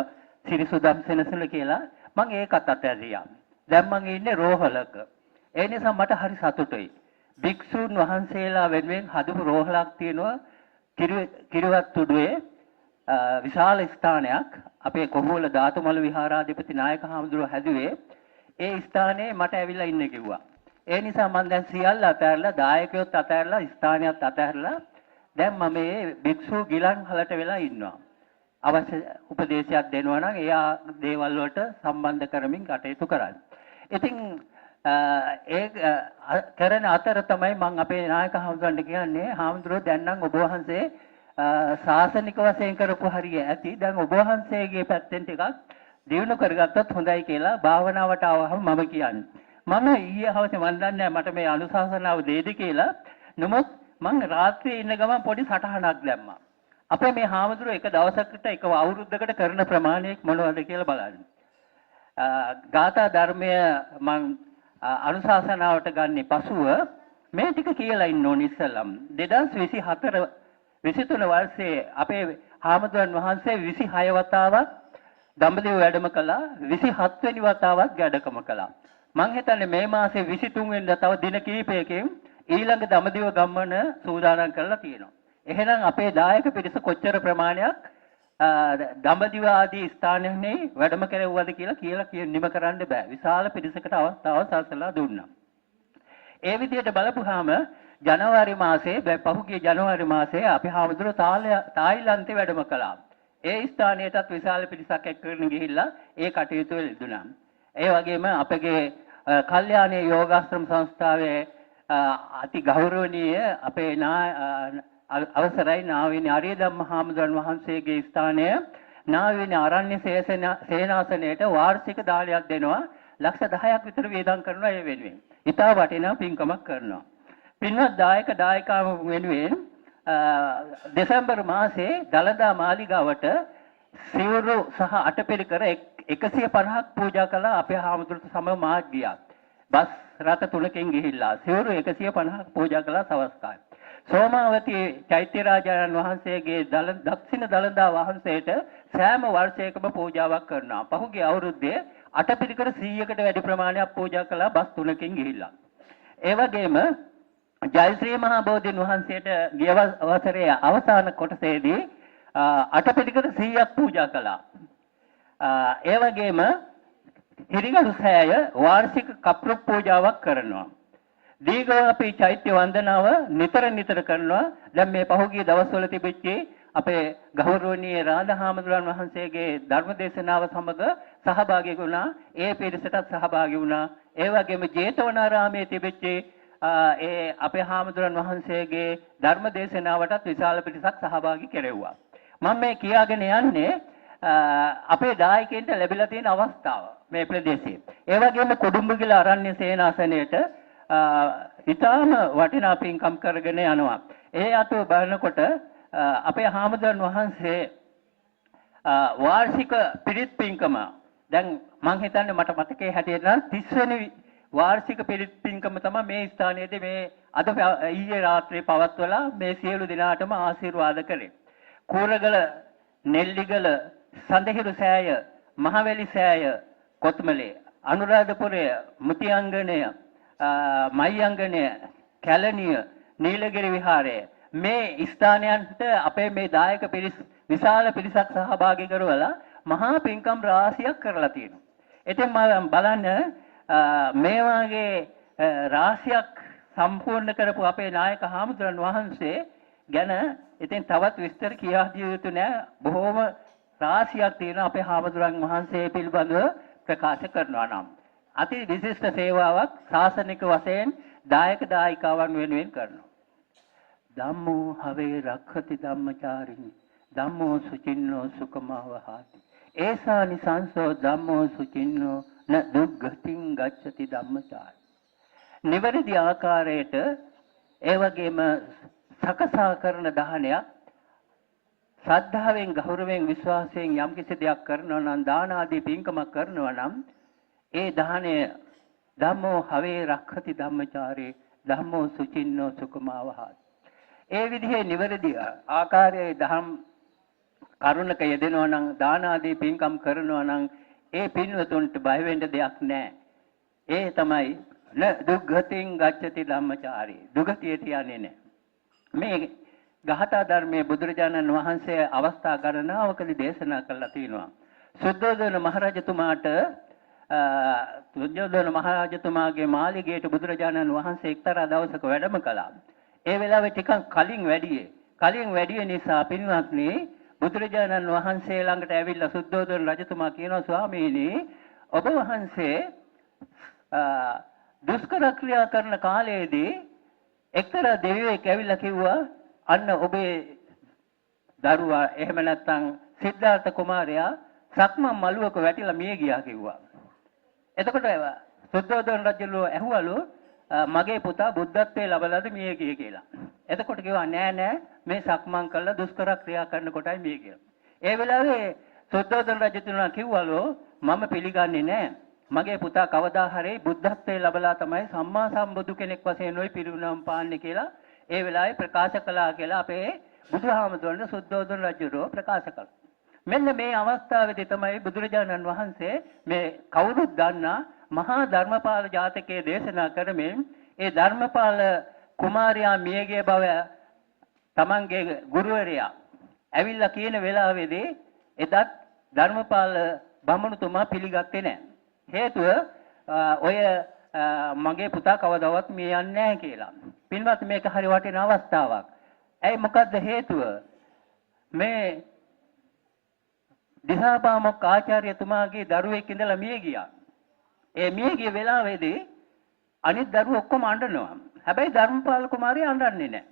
සිරිසුදම් සෙනසුල කියලා. මම ඒකත් අතහැරියා. දැන් මම ඉන්නේ රෝහලක. ඒ නිසා මට හරි සතුටුයි. භික්ෂුන් වහන්සේලා වෙනුවෙන් හදපු රෝහලක් තියෙනවා කිරිවත්තුඩුවේ විශාල ස්ථානයක්. අපේ කොහොල ධාතුමල විහාරාධිපති නායක හාමුදුරුවෝ හැදුවේ. ඒ ස්ථානයේ මට ඇවිල්ලා ඉන්න කිව්වා. ඒ නිසා මම දැන් සියල්ල අතහැරලා දායකයොත් අතහැරලා ස්ථානයත් අතහැරලා දැන් මම මේ භික්ෂු ගිලන් හලට වෙලා ඉන්නවා. අවශ්‍ය උපදේශයක් දෙනවා නම් ඒ දේවල් වලට සම්බන්ධ කරමින් කටයුතු කරන්න. ඉතින් ඒ කරන අතර තමයි මම අපේ නායක හාමුදුරන්ට කියන්නේ හාමුදුරුවෝ දැන් නම් ඔබ වහන්සේ ශාසනික වශයෙන් කරපු හරිය ඇති. දැන් ඔබ වහන්සේගේ පැත්තෙන් ටිකක් දියුණු කරගත්තොත් හොඳයි කියලා භාවනාවට ආවහම මම කියන්නේ. මම ඊයේ හවසේ මන් දන්නේ මට මේ අනුශාසනාව දෙයිද කියලා. නමුත් මම රාත්‍රියේ ඉන්න ගමන් පොඩි සටහනක් දැම්මා. අපේ මේ හාමුදුරුවෝ එක දවසකට එක අවුරුද්දකට කරන ප්‍රමාණයක් මොනවද කියලා බලන්න. ගාථා ධර්මය මම අනුශාසනාවට ගන්නේ පසුව මේ ටික කියලා ඉන්න ඕනේ ඉස්සෙල්ලම. 2024 23 වර්ෂයේ අපේ හාමුදුරන් වහන්සේ 26 වතාවක් දඹදිව වැඩම කළා. 27 වෙනි වතාවක් ගැඩකම කළා. මං හිතන්නේ මේ මාසේ 23 වෙනිදා තව දින කිහිපයකින් ඊළඟ දඹදිව ගමන සූදානම් කරලා තියෙනවා. එහෙනම් අපේ දායක පිරිස කොච්චර ප්‍රමාණයක් දඹදිව ආදී ස්ථානයන්හි වැඩම කෙරෙව්වද කියලා නිම කරන්න බෑ. විශාල පිරිසකට අවස්ථාව සලසලා දුන්නා. ඒ විදිහට බලපුවාම ජනවාරි මාසයේ පහුගිය ජනවාරි මාසයේ අපි හාමුදුරුවෝ තායිලන්තේ වැඩම කළා. ඒ ස්ථානයටත් විශාල පිරිසක් එක්කගෙන ගිහිල්ලා ඒ කටයුතු වල යෙදුණා. ඒ වගේම අපගේ කල්යාණී යෝගාශ්‍රම සංස්ථාවේ අති ගෞරවනීය අපේ අවසරයි නාවිනී අරියදම්ම හාමුදුරන් වහන්සේගේ ස්ථානය නාවිනී ආරණ්‍ය සේනාසනයට වාර්ෂික දානයක් දෙනවා. ලක්ෂ 10ක් විතර වේදම් කරනවා ඒ වෙනුවෙන්. ඉතා වටිනා පින්කමක් කරනවා. පින්වත් දායකාව වෙනුවෙන් දෙසැම්බර් මාසේ දලදා මාලිගාවට සිවුරු සහ අටපිරිකර 150ක් පූජා කළා. අපේ හාමුදුරුවෝ සමග මාත් ගියා. බස් රථ 3කින් ගිහිල්ලා සිවුරු 150ක් පූජා කළා සවස් කාලේ. සෝමාවතී චෛත්‍යරාජාණන් වහන්සේගේ දක්ෂිණ දළදා වහන්සේට සෑම වර්ෂයකම පූජාවක් කරනවා. පහුගිය අවුරුද්දේ අටපිරිකර 100කට වැඩි ප්‍රමාණයක් පූජා කළා බස් 3කින් ගිහිල්ලා. ඒ වගේම ජයශ්‍රී මහා බෝධීන් වහන්සේට ගිය වසරේ අවසාන කොටසේදී අටපිරිකර 100ක් පූජා කළා. ඒ වගේම හිරිගඩු සෑය වාර්ෂික කප්රුක් පූජාවක් කරනවා. දීඝවාපී චෛත්‍ය වන්දනාව නිතර කරනවා. දැන් මේ පහුගිය දවස්වල තිබෙච්ච අපේ ගෞරවනීය රාධහාමුදුරන් වහන්සේගේ ධර්ම දේශනාව සමග සහභාගී වුණා. ඒ පිරිසටත් සහභාගී වුණා. ඒ වගේම ජේතවනාරාමයේ තිබෙච්ච ඒ අපේ හාමුදුරන් වහන්සේගේ ධර්ම දේශනාවටත් විශාල පිරිසක් සහභාගී කෙරෙව්වා. මම මේ කියාගෙන යන්නේ අපේ දායකයන්ට ලැබිලා තියෙන අවස්ථාව මේ ප්‍රදේශයේ. ඒ වගේම කුඩුම්බුගිල ආරණ්‍ය සේනාසනයේට ඊටාම වටිනා පින්කම් කරගෙන යනවා. ඒ අතෝ බලනකොට අපේ හාමුදුරන් වහන්සේ වාර්ෂික පිරිත් පින්කම දැන් මම හිතන්නේ මට මතකයේ හැටියට නම් 30 වෙනි වාර්ෂික පිරිත් පින්කම තමයි මේ ස්ථානයේදී මේ අද ඊයේ රාත්‍රියේ පවත්වලා මේ සියලු දෙනාටම ආශිර්වාද කළේ. කූරගල, නෙල්ලිගල, සඳහිරු සෑය, මහවැලි සෑය, කොත්මලේ, අනුරාධපුරය, මුතියංගනය, මයංගනය, කැලණිය, නීලගිරි විහාරය මේ ස්ථානයන්ට අපේ මේ දායක පිරිස් විශාල පිරිසක් සහභාගී කරවලා මහා පින්කම් රාශියක් කරලා තියෙනවා. ඉතින් මම බලන්න මේ වගේ රාශියක් සම්පූර්ණ කරපු අපේ නායක හාමුදුරන් වහන්සේ ගැන ඉතින් තවත් විස්තර කියා දිය යුතු නෑ. බොහොම රාශියක් තියෙනවා අපේ හාමුදුරන් වහන්සේ පිළිබඳව ප්‍රකාශ කරනවා නම්. අති විශිෂ්ට සේවාවක් ශාසනික වශයෙන් දායක දායිකාවන් වෙනුවෙන් කරනවා. ධම්මෝ හවේ රක්ඛති ධම්මචාරිනි ධම්මෝ සුචින්නෝ සුඛමවහාති ඒසානි සංසෝ ධම්මෝ සුචින්නෝ න දුක්ඛතින් ගච්ඡති ධම්මචාරි. නිවැරදි ආකාරයට ඒ වගේම සකසා කරන දානයක් ශ්‍රද්ධාවෙන් ගෞරවයෙන් විශ්වාසයෙන් යම් කිසි දෙයක් කරනවා නම් දාන ආදී පින්කමක් කරනවා නම් ඒ දාණය ධම්මෝ හවේ රක්ඛති ධම්මචාරේ ධම්මෝ සුචින්නෝ සුඛමවහාති. ඒ විදිහේ නිවැරදි ආකාරයේ දහම් කරුණක යෙදෙනවා නම් දාන ආදී පින්කම් කරනවා නම් ඒ පින්වතුන්ට බය වෙන්න දෙයක් නැහැ. ඒ තමයි න දුක්ඛතින් ගච්ඡති ධම්මචාරී. දුගතියට යන්නේ නැහැ. මේ ගහතා ධර්මයේ බුදුරජාණන් වහන්සේ අවස්ථා ගණනාවකදී දේශනා කළා තියෙනවා. සුද්ධෝදන මහරජතුමාට සුද්ධෝදන මහරජතුමාගේ මාලිගයට බුදුරජාණන් වහන්සේ එක්තරා දවසක වැඩම කළා. ඒ වෙලාවේ ටිකක් කලින් වැඩි නිසා පින්වත්නි බුදුරජාණන් වහන්සේ ළඟට ඇවිල්ලා සුද්ධෝදන රජතුමා කියනවා ස්වාමීනි ඔබ වහන්සේ දුෂ්කර ක්‍රියා කරන කාලයේදී එක්තරා දෙවියෙක් ඇවිල්ලා කිව්වා අන්න ඔබේ දරුවා එහෙම නැත්නම් සිද්ධාර්ථ කුමාරයා සක්මන් මළුවක වැටිලා මිය ගියා කිව්වා. එතකොට සුද්ධෝදන රජුලෝ ඇහුවලු මගේ පුතා බුද්ධත්වයේ ලබලාද මිය ගියේ කියලා. එතකොට කිව්වා නෑ මේ සක්මන් කළා දුෂ්කර ක්‍රියා කරන කොටයි මිය කියලා. ඒ වෙලාවේ සුද්ධෝදන රජතුමා කිව්වලු මම පිළිගන්නේ නෑ. මගේ පුතා කවදා හරි බුද්ධත්වයේ ලබලා තමයි සම්මා සම්බුදු කෙනෙක් වශයෙන් ඔය පිරිනමන පාන්නේ කියලා ඒ වෙලාවේ ප්‍රකාශ කළා කියලා අපේ බුදුහාමුදුරන් සුද්ධෝදන රජුරෝ ප්‍රකාශ කළා. මෙන්න මේ අවස්ථාවේදී තමයි බුදුරජාණන් වහන්සේ මේ කවුරුත් දන්නා මහා ධර්මපාල ජාතකයේ දේශනා කරමින් ඒ ධර්මපාල කුමාරයා මියගේ බව තමන්ගේ ගුරුවරයා ඇවිල්ලා කියන වෙලාවේදී එදත් ධර්මපාල බමුණුතුමා පිළිගත්තේ නැහැ. හේතුව ඔය මගේ පුතා කවදාවත් මිය යන්නේ නැහැ කියලා. පින්වත් මේක හරි වටින අවස්ථාවක්. ඇයි මොකද්ද හේතුව? මේ දිසාපාමොක් ආචාර්යතුමාගේ දරුවෙක් ඉඳලා මිය ගියා. ඒ මිය ගිය වෙලාවේදී අනිත් දරුවෝ ඔක්කොම අඬනවා. හැබැයි ධර්මපාල කුමාරයා අඬන්නේ නැහැ.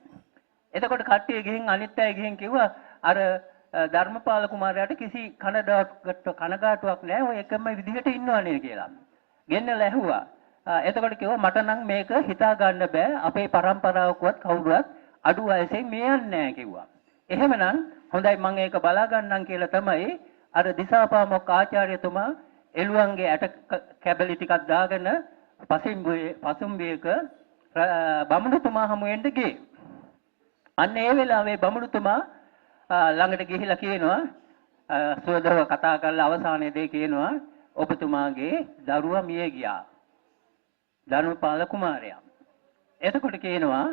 එතකොට කට්ටිය ගිහින් අනිත් අය ගිහින් කිව්වා අර ධර්මපාල කුමාරයාට කිසි කනගාටුවක් නැහැ. ඔය එකම විදිහට ඉන්නවනේ කියලා. ගෙන්නලා ඇහුවා. එතකොට කිව්වා මට නම් මේක හිතා ගන්න බෑ. අපේ પરම්පරාවකවත් කවුරුවත් අඩු වයසෙන් මිය යන්නේ නැහැ කිව්වා. එහෙමනම් හොඳයි මම ඒක බලා ගන්නම් කියලා තමයි අර දිසාපාමොක් ආචාර්යතුමා එළුවන්ගේ ඇට කැබලි ටිකක් දාගෙන පසුම්බියක බමුණුතුමා හමු වෙන්න ගියේ. අන්න ඒ වෙලාවේ බමුණුතුමා ළඟට ගිහිලා කියනවා සුවදව කතා කරලා අවසානයේදී කියනවා ඔබතුමාගේ දරුවා මිය ගියා. ධර්මපාල කුමාරයා. එතකොට කියනවා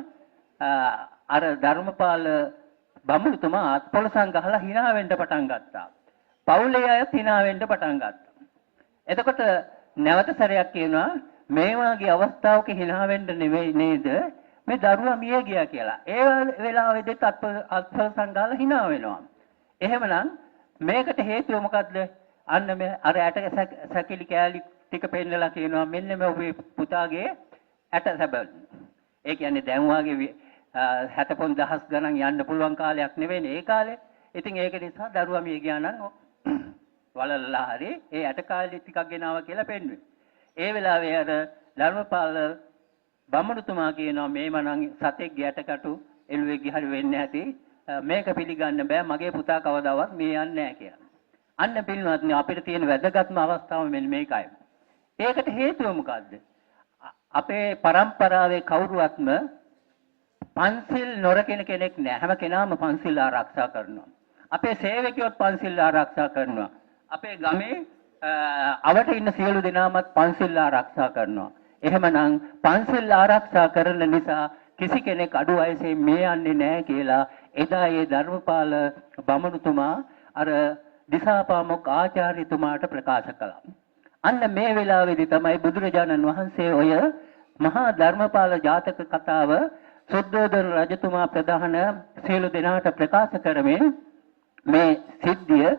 අර ධර්මපාල බමුණුතුමා අත්පොලසන් ගහලා hina වෙන්න පටන් ගත්තා. පවුලේ අයත් hina වෙන්න පටන් ගත්තා. එතකොට නැවත සැරයක් කියනවා මේ වගේ අවස්ථාවක hina වෙන්න නෙවෙයි නේද මේ දරුවා මිය ගියා කියලා. ඒ වෙලාවෙදිත් අත්පොලසන් ගහලා hina වෙනවා. එහෙමනම් මේකට හේතුව මොකද්ද? අන්න මේ අර ඇට සැකිලි කෑලි ටික පෙන්නලා කියනවා මෙන්න මේ ඔබේ පුතාගේ ඇට සැබල්. ඒ කියන්නේ දැන් වාගේ 75000 ගණන් යන්න පුළුවන් කාලයක් නෙවෙයි ඒ කාලේ. ඉතින් ඒක නිසා දරුවා මිය ගියා නම් වලල්ලා හරි ඒ ඇට කාලි ටිකක් ගෙනාවා කියලා පෙන්වුවේ. ඒ වෙලාවේ අර ධර්මපාල බමුණුතුමා කියනවා මේම නම් සතෙක්ගේ ඇටකටු එළුවෙක්ගේ හරි වෙන්නේ නැති මේක පිළිගන්න බෑ මගේ පුතා කවදාවත් මිය යන්නේ නැහැ කියලා. අන්න පින්වත්නි අපිට තියෙන වැදගත්ම අවස්ථාව මෙන්න මේකයි. ඒකට හේතුව මොකද්ද? අපේ પરම්පරාවේ කවුරුවත්ම පන්සිල් නොරකින කෙනෙක් නෑ. හැම කෙනාම පන්සිල් ආරක්ෂා කරනවා. අපේ සේවකයෝත් පන්සිල් ආරක්ෂා කරනවා. අපේ ගමේ අවට ඉන්න සියලු දෙනාමත් පන්සිල් ආරක්ෂා කරනවා. එහෙමනම් පන්සිල් ආරක්ෂා කරන නිසා කිසි කෙනෙක් අඩු වයසේ මිය යන්නේ නැහැ කියලා එදා ඒ ධර්මපාල බමුණුතුමා අර දිසාපාමොක් ආචාර්යතුමාට ප්‍රකාශ කළා. අන්න මේ වෙලාවේදී තමයි බුදුරජාණන් වහන්සේ ඔය මහා ධර්මපාල ජාතක කතාව සුද්ධෝදන රජතුමා ප්‍රධාන සියලු දෙනාට ප්‍රකාශ කරමින් මේ සිද්ධිය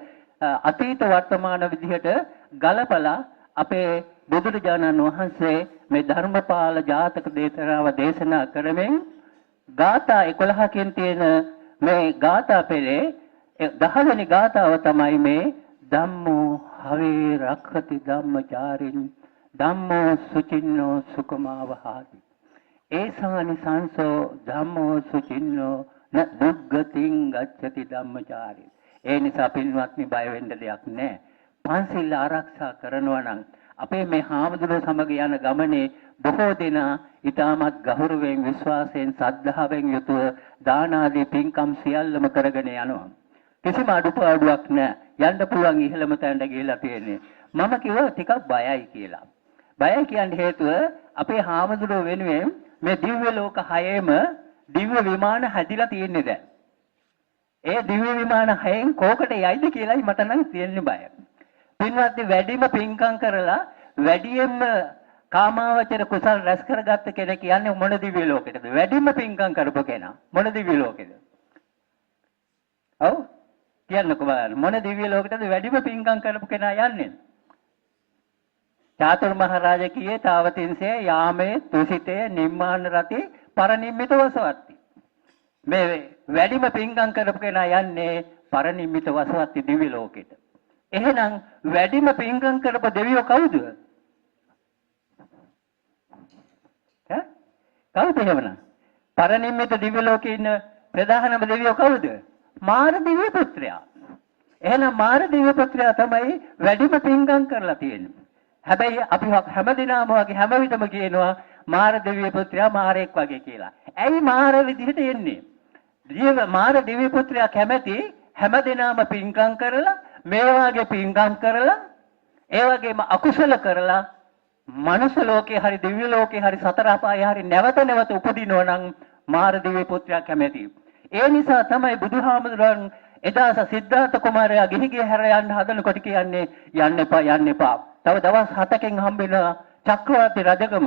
අතීත වර්තමාන විදිහට ගලපලා අපේ බුදුරජාණන් වහන්සේ මේ ධර්මපාල ජාතක දේශනාව දේශනා කරමින් ගාථා 11කින් තියෙන මේ ගාථා පෙළේ 10 වෙනි ගාථාව තමයි මේ ධම්මෝ හවේ රක්ඛති ධම්මචාරින් ධම්මෝ සුචින්නෝ සුකමාවහාති ඒසානි සංසෝ ධම්මෝ සුචින්නෝ න දුග්ගතින් ගච්ඡති ධම්මචාරි. ඒ නිසා පින්වත්නි බය වෙන්න දෙයක් නැහැ. පන්සිල් ආරක්ෂා කරනවා නම් අපේ මේ හාමුදුරුවෝ සමග යන ගමනේ බොහෝ දෙනා ඊටමත් ගෞරවයෙන් විශ්වාසයෙන් සද්ධාවෙන් යුතුව දාන ආදී පින්කම් සියල්ලම කරගෙන යනවා. කිසිම අඩුපාඩුවක් නැහැ. යන්න පුළුවන් ඉහළම තැනට ගිහිලා තියෙන්නේ. මම කිව්වා ටිකක් බයයි කියලා. බයයි කියන්නේ හේතුව අපේ හාමුදුරුවෝ වෙනුවෙන් මේ දිව්‍ය ලෝක 6ෙම දිව්‍ය විමාන හැදිලා තියෙන්නේ දැන්. ඒ දිව්‍ය විමාන 6න් කෝකට යයිද කියලායි මට නම් තියෙන්නේ බය. පින්වත්නි වැඩිම පින්කම් කරලා වැඩියෙන්ම කාමාවචර කුසල් රැස් කරගත්ත කෙනෙක් කියන්නේ මොන දිව්‍ය ලෝකෙටද? වැඩිම පින්කම් කරපු කෙනා මොන දිව්‍ය ලෝකෙද? ඔව් කියන්නකෝ බලන්න මොන දිව්‍ය ලෝකෙටද වැඩිම පින්කම් කරපු කෙනා යන්නේ? චාතුරු මහරජා කියේ තාවතින්සේ යාමේ තුසිතේ නිම්මාන රති පරිනිම්මිත වසවත්ති. මේ වැඩිම පින්කම් කරපු කෙනා යන්නේ පරිනිම්මිත වසවත්ති දිව්‍ය ලෝකෙට. එහෙනම් වැඩිම පින්කම් කරපු දෙවියෝ කවුද? කවුද එහෙමනම්? පරිනිම්මිත දිව්‍ය ලෝකේ ඉන්න ප්‍රධානම දෙවියෝ කවුද? මාර දිව්‍ය පුත්‍රයා. එහෙනම් මාර දිව්‍ය පුත්‍රයා තමයි වැඩිම පින්කම් කරලා තියෙන්නේ. හැබැයි අපි හැමදිනම වගේ හැම විටම කියනවා මාර දිව්‍ය පුත්‍රයා මාරෙක් වගේ කියලා. ඇයි මාර විදිහට එන්නේ? මාර දිව්‍ය පුත්‍රයා කැමැති හැමදිනම පින්කම් කරලා මේ වගේ පින්කම් කරලා ඒ වගේම අකුසල කරලා මනුෂ්‍ය ලෝකේ හරි දිව්‍ය ලෝකේ හරි සතර අපායේ හරි නැවත නැවත උපදිනවා නම් මාර දිව්‍ය පුත්‍රයා කැමැති. ඒ නිසා තමයි බුදුහාමුදුරන් එදා සිද්ධාර්ථ කුමාරයා ගිහි හැර යන්න හදනකොට කියන්නේ යන්න එපා. තව දවස් 7කින් හම්බ වෙනවා චක්‍රවර්ති රජකම.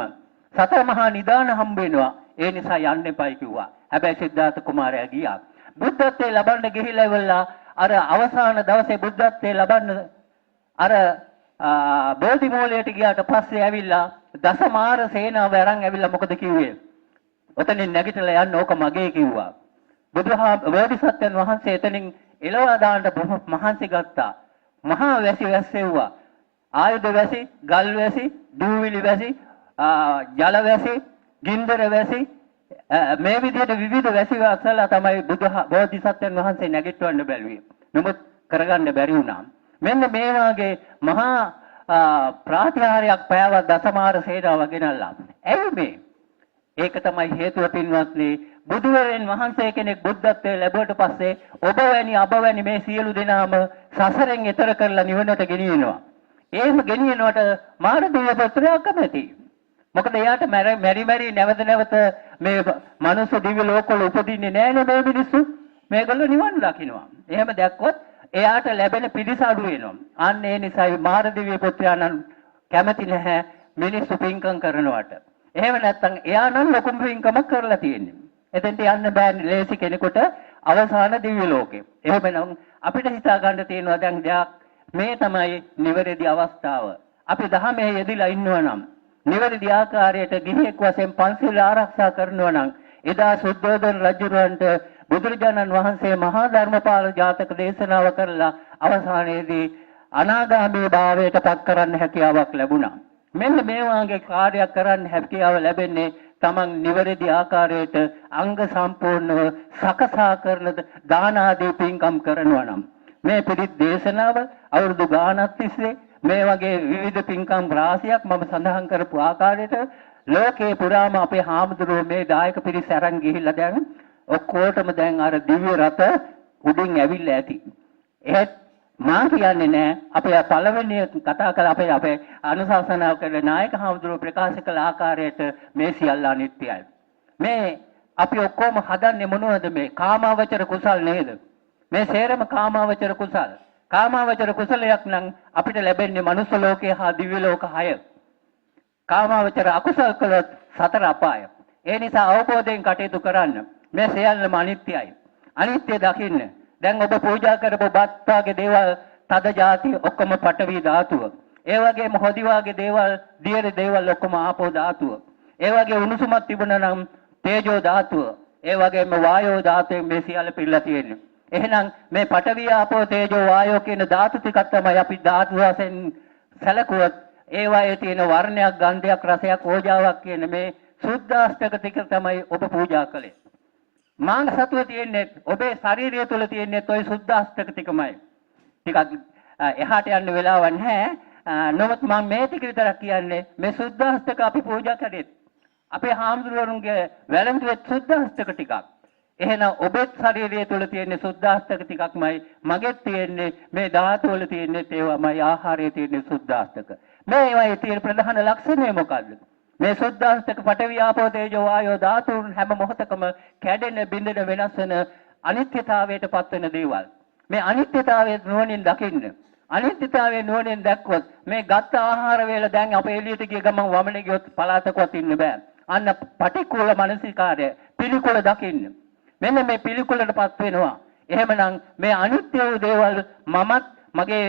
සතර මහා නිදාන හම්බ වෙනවා. ඒ නිසා යන්න එපයි කිව්වා. හැබැයි සිද්ධාර්ථ කුමාරයා ගියා. බුද්ධත්වයේ ලබන්න ගිහිලා ඉවරලා අර අවසාන දවසේ බුද්ධත්වයේ ලබන්න අර බෝධි මූලයට ගියාට පස්සේ ඇවිල්ලා දසමාර සේනාව අරන් ඇවිල්ලා මොකද කිව්වේ? ඔතනින් නැගිටලා යන්න ඕක මගේ කිව්වා. බෝධිසත්වයන් වහන්සේ එතනින් එළවා දාන්න මහන්සි ගත්තා. මහා වැසි වැස්සෙව්වා. ආයුධ වැසි, ගල් වැසි, දූවිලි වැසි, ජල වැසි, ගින්දර වැසි මේ විදිහට විවිධ වැසි වසලා තමයි බෝධිසත්වයන් වහන්සේ නැගිටවන්න බැලුවේ. නමුත් කරගන්න බැරි වුණා. මෙන්න මේ වාගේ මහා ප්‍රාතිහාර්යයක් පෑව දසමාර සේනාව ගෙනල්ලා. ඇයි මේ? ඒක තමයි හේතුව පින්වත්නි. බුදුවරයන් වහන්සේ කෙනෙක් බුද්ධත්වයේ ලැබුවට පස්සේ ඔබ වැනි අප වැනි මේ සියලු දෙනාම සසරෙන් එතර කරලා නිවනට ගෙනියනවා. එහෙම ගෙනියනකොට මාරදේව පුත්‍රයා කැමති. මොකද එයාට මෙරි නැවත නැවත මේ මනුස්ස දිව්‍ය ලෝකවල උපදින්නේ නැහැ මේ මිනිස්සු. මේගොල්ලෝ නිවන් දකින්නවා. එහෙම දැක්කොත් එයාට ලැබෙන පිරිස අඩු වෙනවා. අන්න ඒ නිසායි මාරදේව පුත්‍රයා නම් කැමති නැහැ මිනිස්සු පින්කම් කරනවට. එහෙම නැත්නම් එයා නම් ලොකුම පින්කමක් කරලා තියෙන්නේ. එතෙන්ට යන්න බෑ ලේසි කෙනෙකුට අවසාන දිව්‍ය ලෝකේ. එහෙමනම් අපිට හිතා ගන්න තියෙනවා දැන් දෙයක් මේ තමයි නිවැරදි අවස්ථාව. අපි ධර්මයේ යෙදিলা ඉන්නවා නම් නිවැරදි ආකාරයට ගිහියෙක් වශයෙන් පන්සිල් ආරක්ෂා කරනවා නම් එදා සුද්ධෝදන රජුරන්ට බුදුරජාණන් වහන්සේ මහා ධර්මපාල ජාතක දේශනාව කරලා අවසානයේදී අනාගාමී භාවයට පත් කරන්න හැකියාවක් ලැබුණා. මෙන්න මේ වාගේ කාර්යයක් කරන්න හැකියාව ලැබෙන්නේ තමන් නිවැරදි ආකාරයට අංග සම්පූර්ණව සකසා කරන දාන ආදී පින්කම් කරනවා නම් මේ පිළිත් දේශනාව අවුරුදු ගාණක් තිස්සේ මේ වගේ විවිධ පින්කම් රාශියක් මම සඳහන් කරපු ආකාරයට ලෝකේ පුරාම අපේ හාමුදුරුවෝ මේ දායක පිරිස අරන් ගිහිල්ලා දැන් ඔක්කොටම දැන් අර දිව්‍ය රත උඩින් ඇවිල්ලා ඇති. ඒත් මා කියන්නේ නෑ අපේ පළවෙනි කතා කළ අපේ අනුශාසනාව කළ නායක හාමුදුරුවෝ ප්‍රකාශ කළ ආකාරයට මේ සියල්ල අනිත්‍යයි. මේ අපි ඔක්කොම හදන්නේ මොනවද මේ කාමාවචර කුසල් නේද? මේ සේරම කාමාවචර කුසල්. කාමාවචර කුසලයක් නම් අපිට ලැබෙන්නේ මනුස්ස ලෝකයේ හා දිව්‍ය ලෝක 6. කාමාවචර අකුසල කළොත් 4 අපාය. ඒ නිසා අවබෝධයෙන් කටයුතු කරන්න. මේ සියල්ලම අනිත්‍යයි. අනිත්‍ය දකින්න. දැන් ඔබ පූජා කරපු බත්පාගේ දේවල් තද ಜಾති ඔක්කොම පඨවි ධාතුව. ඒ වගේම හොදි වාගේ දේවල්, දියර දේවල් ඔක්කොම ආපෝ ධාතුව. ඒ වගේ උණුසුමක් තිබුණා නම් තේජෝ ධාතුව. ඒ වගේම වායෝ ධාතුවෙන් මේ සියල්ල පිළිලා තියෙන්නේ. එහෙනම් මේ පඨවි ආපෝ තේජෝ වායෝ කියන ධාතු ටිකක් තමයි අපි ධාතු වශයෙන් සැලකුවොත් ඒවායේ තියෙන වර්ණයක්, ගන්ධයක්, රසයක්, ඕජාවක් කියන මේ සුද්ධාෂ්ටක ටික තමයි ඔබ පූජා කළේ. මාංග සතුව තියෙන්නේ ඔබේ ශරීරය තුළ තියෙන්නේ toy සුද්ධාෂ්ටක ටිකමයි. ටිකක් එහාට යන්න වෙලාවක් නැහැ. නමුත් මම මේ ටික විතරක් කියන්නේ මේ සුද්ධාෂ්ටක අපි පූජා කරේ. අපේ හාමුදුරුවන්ගේ වැළඳුවේ සුද්ධාෂ්ටක ටිකක්. එහෙනම් ඔබේ ශරීරය තුළ තියෙන සුද්ධාෂ්ටක ටිකක්මයි මගෙත් තියෙන්නේ මේ ධාතු වල තියෙන්නේ ඒවමයි ආහාරයේ තියෙන සුද්ධාෂ්ටක. මේවායේ තියෙන ප්‍රධාන ලක්ෂණය මොකද්ද? මේ සුද්ධාෂ්ටක පඨවි ආපෝ තේජෝ වායෝ ධාතුන් හැම මොහොතකම කැඩෙන බිඳෙන වෙනස් වෙන අනිත්‍යතාවයට පත් වෙන දේවල්. මේ අනිත්‍යතාවය නුවණින් දකින්න. අනිත්‍යතාවය නුවණින් දැක්කොත් මේ ගත්ත ආහාර වේල දැන් අපේ එළියට ගිය ගමන් වමනේ ගියොත් පලාතකවත් ඉන්න බෑ. අන්න පටික්කුල මානසිකාරය පිළිකුල දකින්න. මෙන්න මේ පිළිකුලටපත් වෙනවා. එහෙමනම් මේ අනිත්‍ය වූ දේවල් මමත් මගේ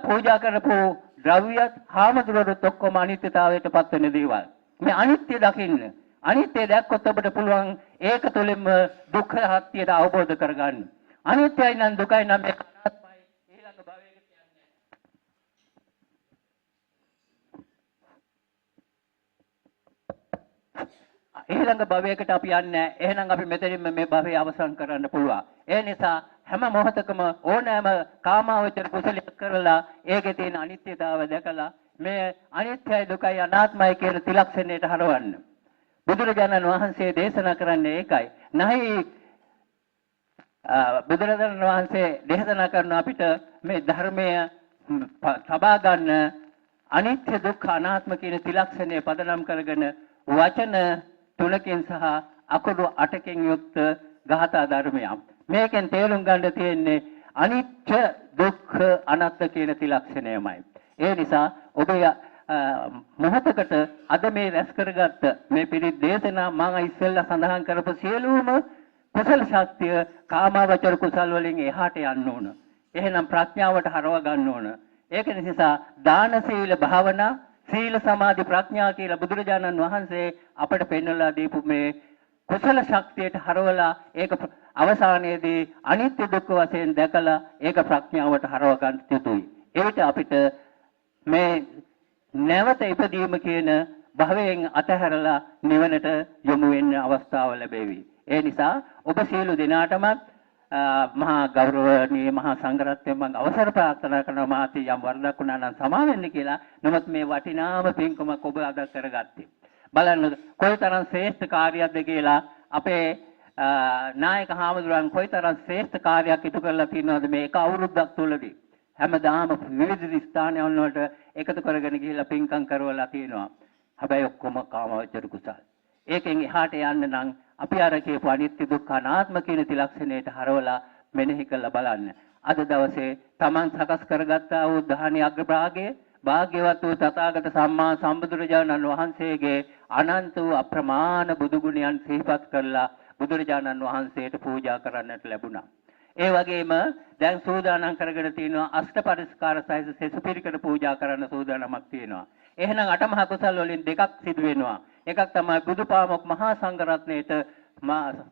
පූජා කරපු ද්‍රව්‍යත් හාමුදුරුවෝත් ඔක්කොම අනිත්‍යතාවයටපත් වෙන දේවල්. මේ අනිත්‍ය දකින්න. අනිත්‍ය දැක්කොත් ඔබට පුළුවන් ඒක තුළින්ම දුක්ඛ සත්‍යයට අවබෝධ කරගන්න. අනිත්‍යයි නම් දුකයි නම් මේ අනාත්මයි ඊළඟ භවයකට යන්නේ. ඊළඟ භවයකට අපි යන්නේ. එහෙනම් අපි මෙතනින්ම මේ භවය අවසන් කරන්න පුළුවන්. ඒ නිසා හැම මොහොතකම ඕනෑම කාමාවචර කුසලයක් කරලා ඒකේ තියෙන අනිත්‍යතාව දැකලා මේ අනිත්‍යයි දුකයි අනාත්මයි කියන ත්‍රිලක්ෂණයට හරවන්න. බුදුරජාණන් වහන්සේ දේශනා කරන්නේ ඒකයි. නැහි බුදුරජාණන් වහන්සේ දේශනා කරන අපිට මේ ධර්මය සබා ගන්න අනිත්‍ය දුක්ඛ අනාත්ම කියන ත්‍රිලක්ෂණය පදනම් කරගෙන වචන 3කින් සහ අකුරු 8කින් යුක්ත ගාථා ධර්මයක්. මේකෙන් තේරුම් ගන්න තියෙන්නේ අනිත්‍ය දුක්ඛ අනාත්ම කියන ත්‍රිලක්ෂණයමයි. ඒ නිසා ඔබේ මොහතකට අද මේ රැස් කරගත්ත මේ පිළිත් දේශනා මම ඉස්සෙල්ලා සඳහන් කරපු සියලුම කුසල ශක්තිය කාමාවචර කුසල් වලින් එහාට යන්න ඕන. එහෙනම් ප්‍රඥාවට හරව ගන්න ඕන. ඒක නිසා දාන සීල භාවනා සීල සමාධි ප්‍රඥා කියලා බුදුරජාණන් වහන්සේ අපට පෙන්වලා දීපු මේ කුසල ශක්තියට හරවලා ඒක අවසානයේදී අනිත්‍ය දුක්ඛ වශයෙන් දැකලා ඒක ප්‍රඥාවට හරව ගන්න යුතුයි. ඒකට අපිට මේ නැවත ඉපදීම කියන භවයෙන් අතහැරලා නිවනට යොමු වෙන්න අවස්ථාව ලැබෙවි. ඒ නිසා ඔබ සියලු දෙනාටම මහා ගෞරවනීය මහා සංඝරත්නයෙන් මම අවසර ප්‍රාර්ථනා කරනවා මාත් යම් වරදක් වුණා නම් සමා වෙන්න කියලා. නමුත් මේ වටිනාම පින්කමක් ඔබ අද කරගත්තේ. බලන්න කොයිතරම් ශ්‍රේෂ්ඨ කාර්යයක්ද කියලා අපේ නායක හාමුදුරන් කොයිතරම් ශ්‍රේෂ්ඨ කාර්යයක් ඉටු කරලා තියෙනවද මේ එක අවුරුද්දක් තුළදී. හැමදාම විවිධ ස්ථානයන් වලට එකතු කරගෙන ගිහිල්ලා පින්කම් කරවලා තියෙනවා. හැබැයි ඔක්කොම කාමවචර කුසල්. ඒකෙන් එහාට යන්න නම් අපි අර කියපු අනිත්‍ය දුක්ඛ අනාත්ම කියන ත්‍රිලක්ෂණයට හරවලා මෙනෙහි කරලා බලන්න. අද දවසේ Taman සකස් කරගත්තා වූ දහණි අග්‍රභාගයේ භාග්‍යවත් වූ තථාගත සම්මා සම්බුදුරජාණන් වහන්සේගේ අනන්ත වූ අප්‍රමාණ බුදු ගුණයන් සිහිපත් කරලා බුදුරජාණන් වහන්සේට පූජා කරන්නට ලැබුණා. ඒ වගේම දැන් සූදානම් කරගෙන තියෙනවා අෂ්ට පරිස්කාර සහිත සෙසුපිරිකර පූජා කරන්න සූදානමක් තියෙනවා. එහෙනම් අටමහා කුසල් වලින් දෙකක් සිදු වෙනවා. එකක් තමයි බුදුපාමොක් මහා සංඝරත්නයට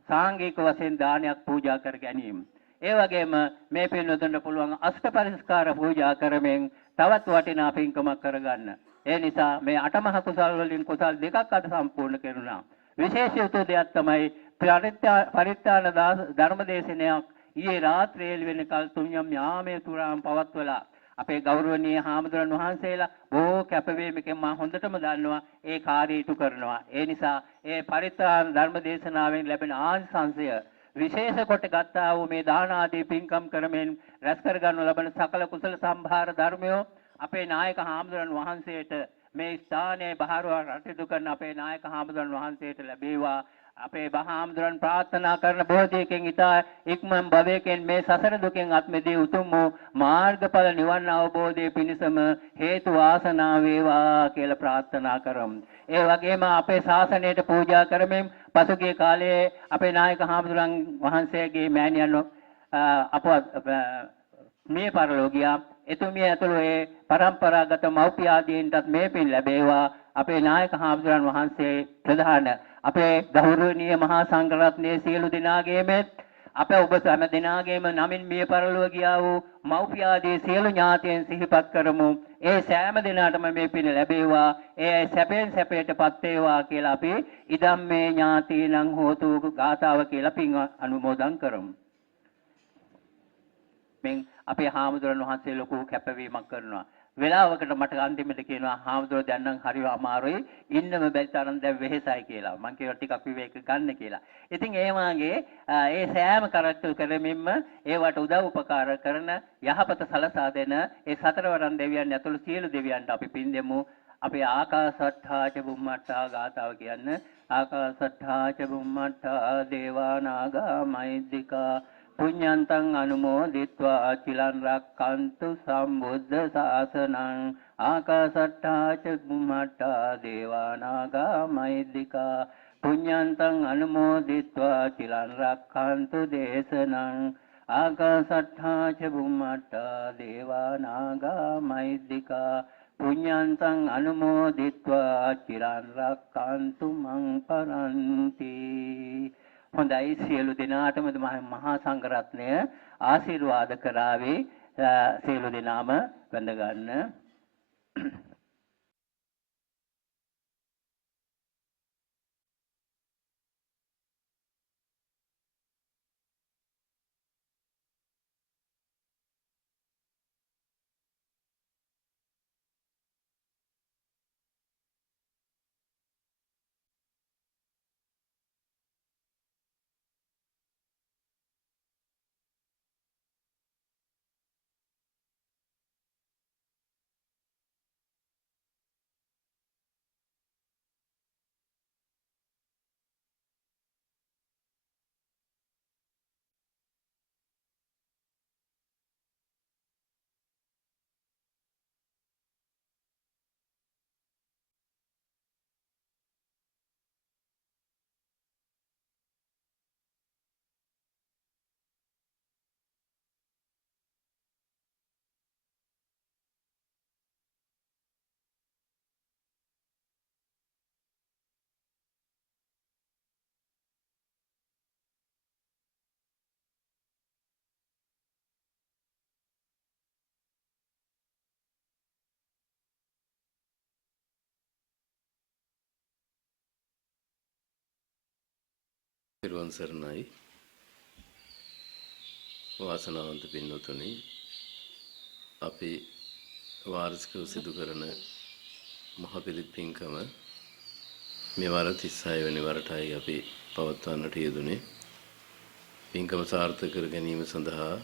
සාංගික වශයෙන් දානයක් පූජා කර ගැනීම. ඒ වගේම මේ පින්වතුන්ට පුළුවන් අෂ්ට පරිස්කාර පූජා කරමින් තවත් වටිනා පින්කමක් කරගන්න. ඒ නිසා මේ අටමහා කුසල් වලින් කුසල් දෙකක් අද සම්පූර්ණ කෙරුණා. විශේෂ යුතු දෙයක් තමයි පරිත්‍යාන ධර්මදේශනයක් ඊයේ රාත්‍රියේ වෙනකල් තුන්යම් යාමයේ තුරාම් පවත්වලා අපේ ගෞරවනීය හාමුදුරන් වහන්සේලා බොහෝ කැපවීමකින් මම හොඳටම දන්නවා ඒ කාර්යය ඉටු කරනවා. ඒ නිසා ඒ පරිත්‍යාන ධර්මදේශනාවෙන් ලැබෙන ආනිසංසය විශේෂ කොට ගත්තා වූ මේ දාන ආදී පින්කම් කරමින් රැස් කර ගන්නු ලබන සකල කුසල සම්භාර ධර්මය අපේ නායක හාමුදුරන් වහන්සේට මේ ස්ථානයේ බහරව රටයුතු කරන අපේ නායක හාමුදුරන් වහන්සේට ලැබේවා. අපේ බහාමුදුරන් ප්‍රාර්ථනා කරන බෝධියකින් ඉතා ඉක්මන් භවයකින් මේ සසර දුකෙන් අත් මිදී උතුම් වූ මාර්ගඵල නිවන් අවබෝධයේ පිණසම හේතු වාසනා වේවා කියලා ප්‍රාර්ථනා කරමු. ඒ වගේම අපේ ශාසනයට පූජා කරමින් පසුගිය කාලයේ අපේ නායක හාමුදුරන් වහන්සේගේ මෑණියන් මේ පරලෝකියා එතුමිය ඇතුළු ඒ පරම්පරාගත මෞපිය ආදීන්ටත් මේ පින් ලැබේවා. අපේ නායක හාමුදුරන් වහන්සේ ප්‍රධාන අපේ ගෞරවනීය මහා සංඝරත්නයේ සියලු දෙනාගේම අප ඔබ හැම දෙනාගේම නමින් මිය පරලොව ගියා වූ මෞපිය ආදී සියලු ඥාතීන් සිහිපත් කරමු. ඒ සෑම දිනකටම මේ පින ලැබේවා. ඒ සැපෙන් සැපයටපත් වේවා කියලා අපි ඉදම්මේ ඥාතීනං හෝතු ගාතාව කියලා පින් අනුමෝදන් කරමු. මෙන් අපේ හාමුදුරන් වහන්සේ ලොකු කැපවීමක් කරනවා. වෙලාවකට මට අන්තිමට කියනවා හාමුදුරුවෝ දැන් නම් හරිව අමාරුයි ඉන්නම බැරි තරම් දැන් වෙහෙසයි කියලා. මං කියනවා ටිකක් විවේක ගන්න කියලා. ඉතින් ඒ වාගේ ඒ සෑම කරත්තු කරමින්ම ඒවට උදව් උපකාර කරන යහපත සලසා දෙන ඒ සතරවරන් දෙවියන් ඇතුළු සියලු දෙවියන්ට අපි පින් දෙමු. අපේ ආකාසට්ඨා ච බුම්මට්ඨා ගාතාව කියන්න. ආකාසට්ඨා ච බුම්මට්ඨා දේවා නාග මහිද්దికා පුඤ්ඤන්තං අනුමෝදිත්වා චිලන් රක්칸තු සම්බුද්ධ ශාසනං. ආකාසට්ඨා ච බුම්මට්ඨා දේවා නාග මහිද්దికා පුඤ්ඤන්තං අනුමෝදිත්වා චිලන් රක්칸තු දේශනං. ආකාසට්ඨා ච බුම්මට්ඨා දේවා නාග මහිද්దికා පුඤ්ඤන්තං අනුමෝදිත්වා චිරන් රක්칸තු මං පරන්ති. හොඳයි සියලු දෙනාටම මහා සංඝරත්නය ආශිර්වාද කරાવી සියලු දෙනාම වැඳ ගන්න. පිරුවන් සරණයි වාසනාවන්ත පින්වතුනි, අපි වාර්ෂිකව සිදු කරන මහ පිළිත් පින්කම මේ වර 36 වෙනි වරටයි අපි පවත්වන්නට යෙදුනේ. පින්කම සාර්ථක කර ගැනීම සඳහා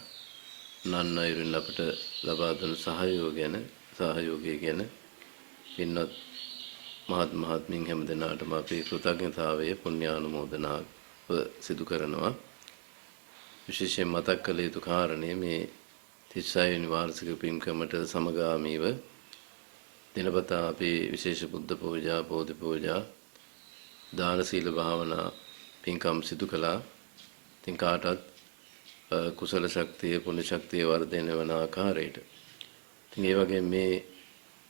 නන් අයුරින් අපට ලබා දුන් සහයෝගය ගැන පින්වත් මහත්මින් හැම දෙනාටම අපි කෘතඥතාවය පුණ්‍යානුමෝදනා සිදු කරනවා. විශේෂයෙන් මතක් කළ යුතු කාරණේ මේ 36 වෙනි වාර්ෂික පින්කමට සමගාමීව දිනපතා අපි විශේෂ බුද්ධ පූජා, බෝධි පූජා, දාන සීල භාවනා පින්කම් සිදු කළා. ඉතින් කාටත් කුසල ශක්තිය, පුණ්‍ය ශක්තිය වර්ධනය වන ආකාරයට. ඉතින් ඒ වගේ මේ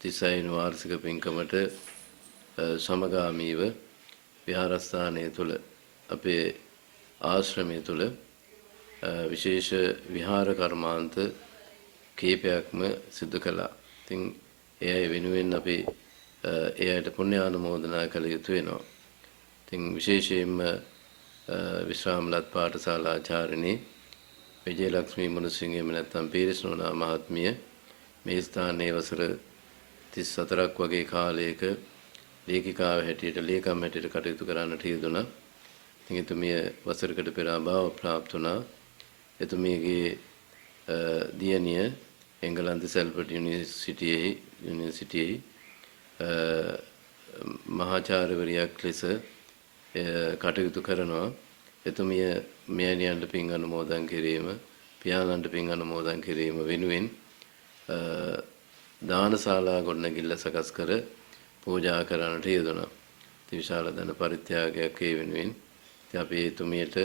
36 වෙනි වාර්ෂික පින්කමට සමගාමීව විහාරස්ථානයේ තුල අපේ ආශ්‍රමයේ තුල විශේෂ විහාර කර්මාන්ත කීපයක්ම සිදු කළා. ඉතින් ඒ අය වෙනුවෙන් අපි ඒ අයට පුණ්‍යානුමෝදනා කළ යුතු වෙනවා. ඉතින් විශේෂයෙන්ම විශ්‍රාමලත් පාඨශාලාචාර්යනී විජයලක්ෂ්මී මුණසිංහ නැත්නම් පීරිස්නෝනා මහත්මිය මේ ස්ථානයේ වසර 34ක් වගේ කාලයක ලේඛිකාව හැටියට ලේකම් හැටියට කටයුතු කරන්නට යෙදුණා. ඉතින් එතුමිය වසරකට පෙර අභාව ප්‍රාප්ත වුණා. එතුමියගේ දියණිය එංගලන්ත සෙල්ෆර්ඩ් යුනිවර්සිටියේ මහාචාර්යවරියක් ලෙස කටයුතු කරනවා. එතුමිය මෑණියන්ට පින් අනුමෝදන් කිරීම, පියාණන්ට පින් අනුමෝදන් කිරීම වෙනුවෙන් දානශාලා ගොඩනැගිල්ල සකස් කර පූජා කරන්නට යෙදුණා. විශාල ධන පරිත්‍යාගයක් ඒ වෙනුවෙන් අපි එතුමියට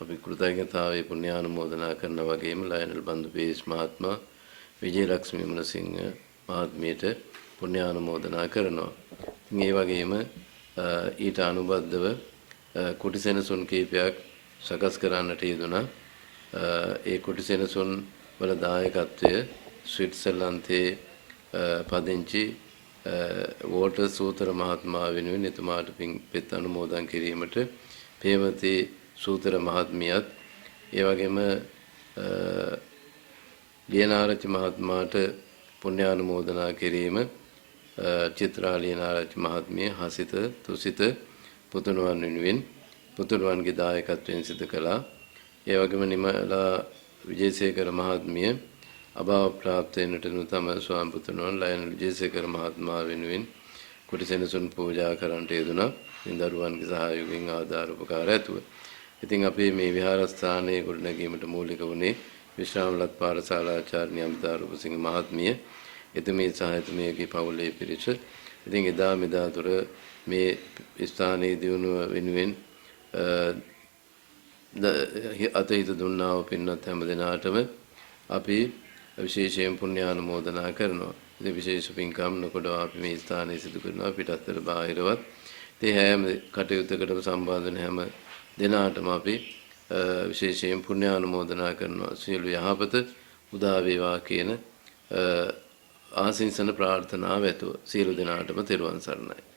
අපි කෘතඥතාවයේ පුණ්‍යානුමෝදනා කරන වගේම ලයනල් බන්දුපේස් මහත්මයා විජයලක්ෂ්මී විමලසිංහ මහත්මියට පුණ්‍යානුමෝදනා කරනවා. මේ වගේම ඊට අනුබද්ධව කුටි සෙනසුන් කීපයක් සකස් කරන්නට යෙදුණා. ඒ කුටි සෙනසුන් වල දායකත්වය ස්විට්සර්ලන්තයේ පදිංචි වෝල්ටර් සූතර මහත්මයා වෙනුවෙන් එතුමාට පින් අනුමෝදන් කිරීමට ප්‍රේමති සූතර මහත්මියත් ඒ වගේම ලියනාරච්චි මහත්මයාට පුණ්‍යානුමෝදනා කිරීම චිත්‍රා ලියනාරච්චි මහත්මිය හසිත තුසිත පුතුණුවන් වෙනුවෙන් පුතුණුවන්ගේ දායකත්වයෙන් සිදු කළා. ඒ වගේම නිමලා විජේසේකර මහත්මිය අභාව ප්‍රාප්ත වෙනට තම ස්වාම පුතුණුවන් ලයනල් විජේසේකර මහත්මයා වෙනුවෙන් කුටි සෙනසුන් පූජා කරන්නට යෙදුණා. දරුවන්ගේ සහයෝගයෙන් ආධාර උපකාර ඇතුව. ඉතින් අපි මේ විහාරස්ථානයේ ගොඩනැගීමට මූලික වුණේ විශ්‍රාමලත් පාඨශාලාචාර්ය අමිතා රූපසිංහ මහත්මිය, එතුමිය සහ එතුමියගේ පවුලේ පිරිස. ඉතින් එදා මෙදා තුර මේ ස්ථානයේ දියුණුව වෙනුවෙන් අතහිත දුන්නා වූ පින්වත් හැම දෙනාටම අපි විශේෂයෙන් පුණ්‍යානුමෝදනා කරනවා. ඉතින් විශේෂ පින්කම් නොකඩවා අපි මේ ස්ථානයේ සිදු කරනවා. පිටත්තර බාහිරවත් ඒ හැම කටයුත්තකටම සම්බන්ධ වෙන හැම දෙනාටම අපි විශේෂයෙන් පුණ්‍යානුමෝදනා කරනවා. සියලු යහපත උදා වේවා කියන ආශිංසන ප්‍රාර්ථනාව ඇතුව සියලු දෙනාටම තෙරුවන් සරණයි.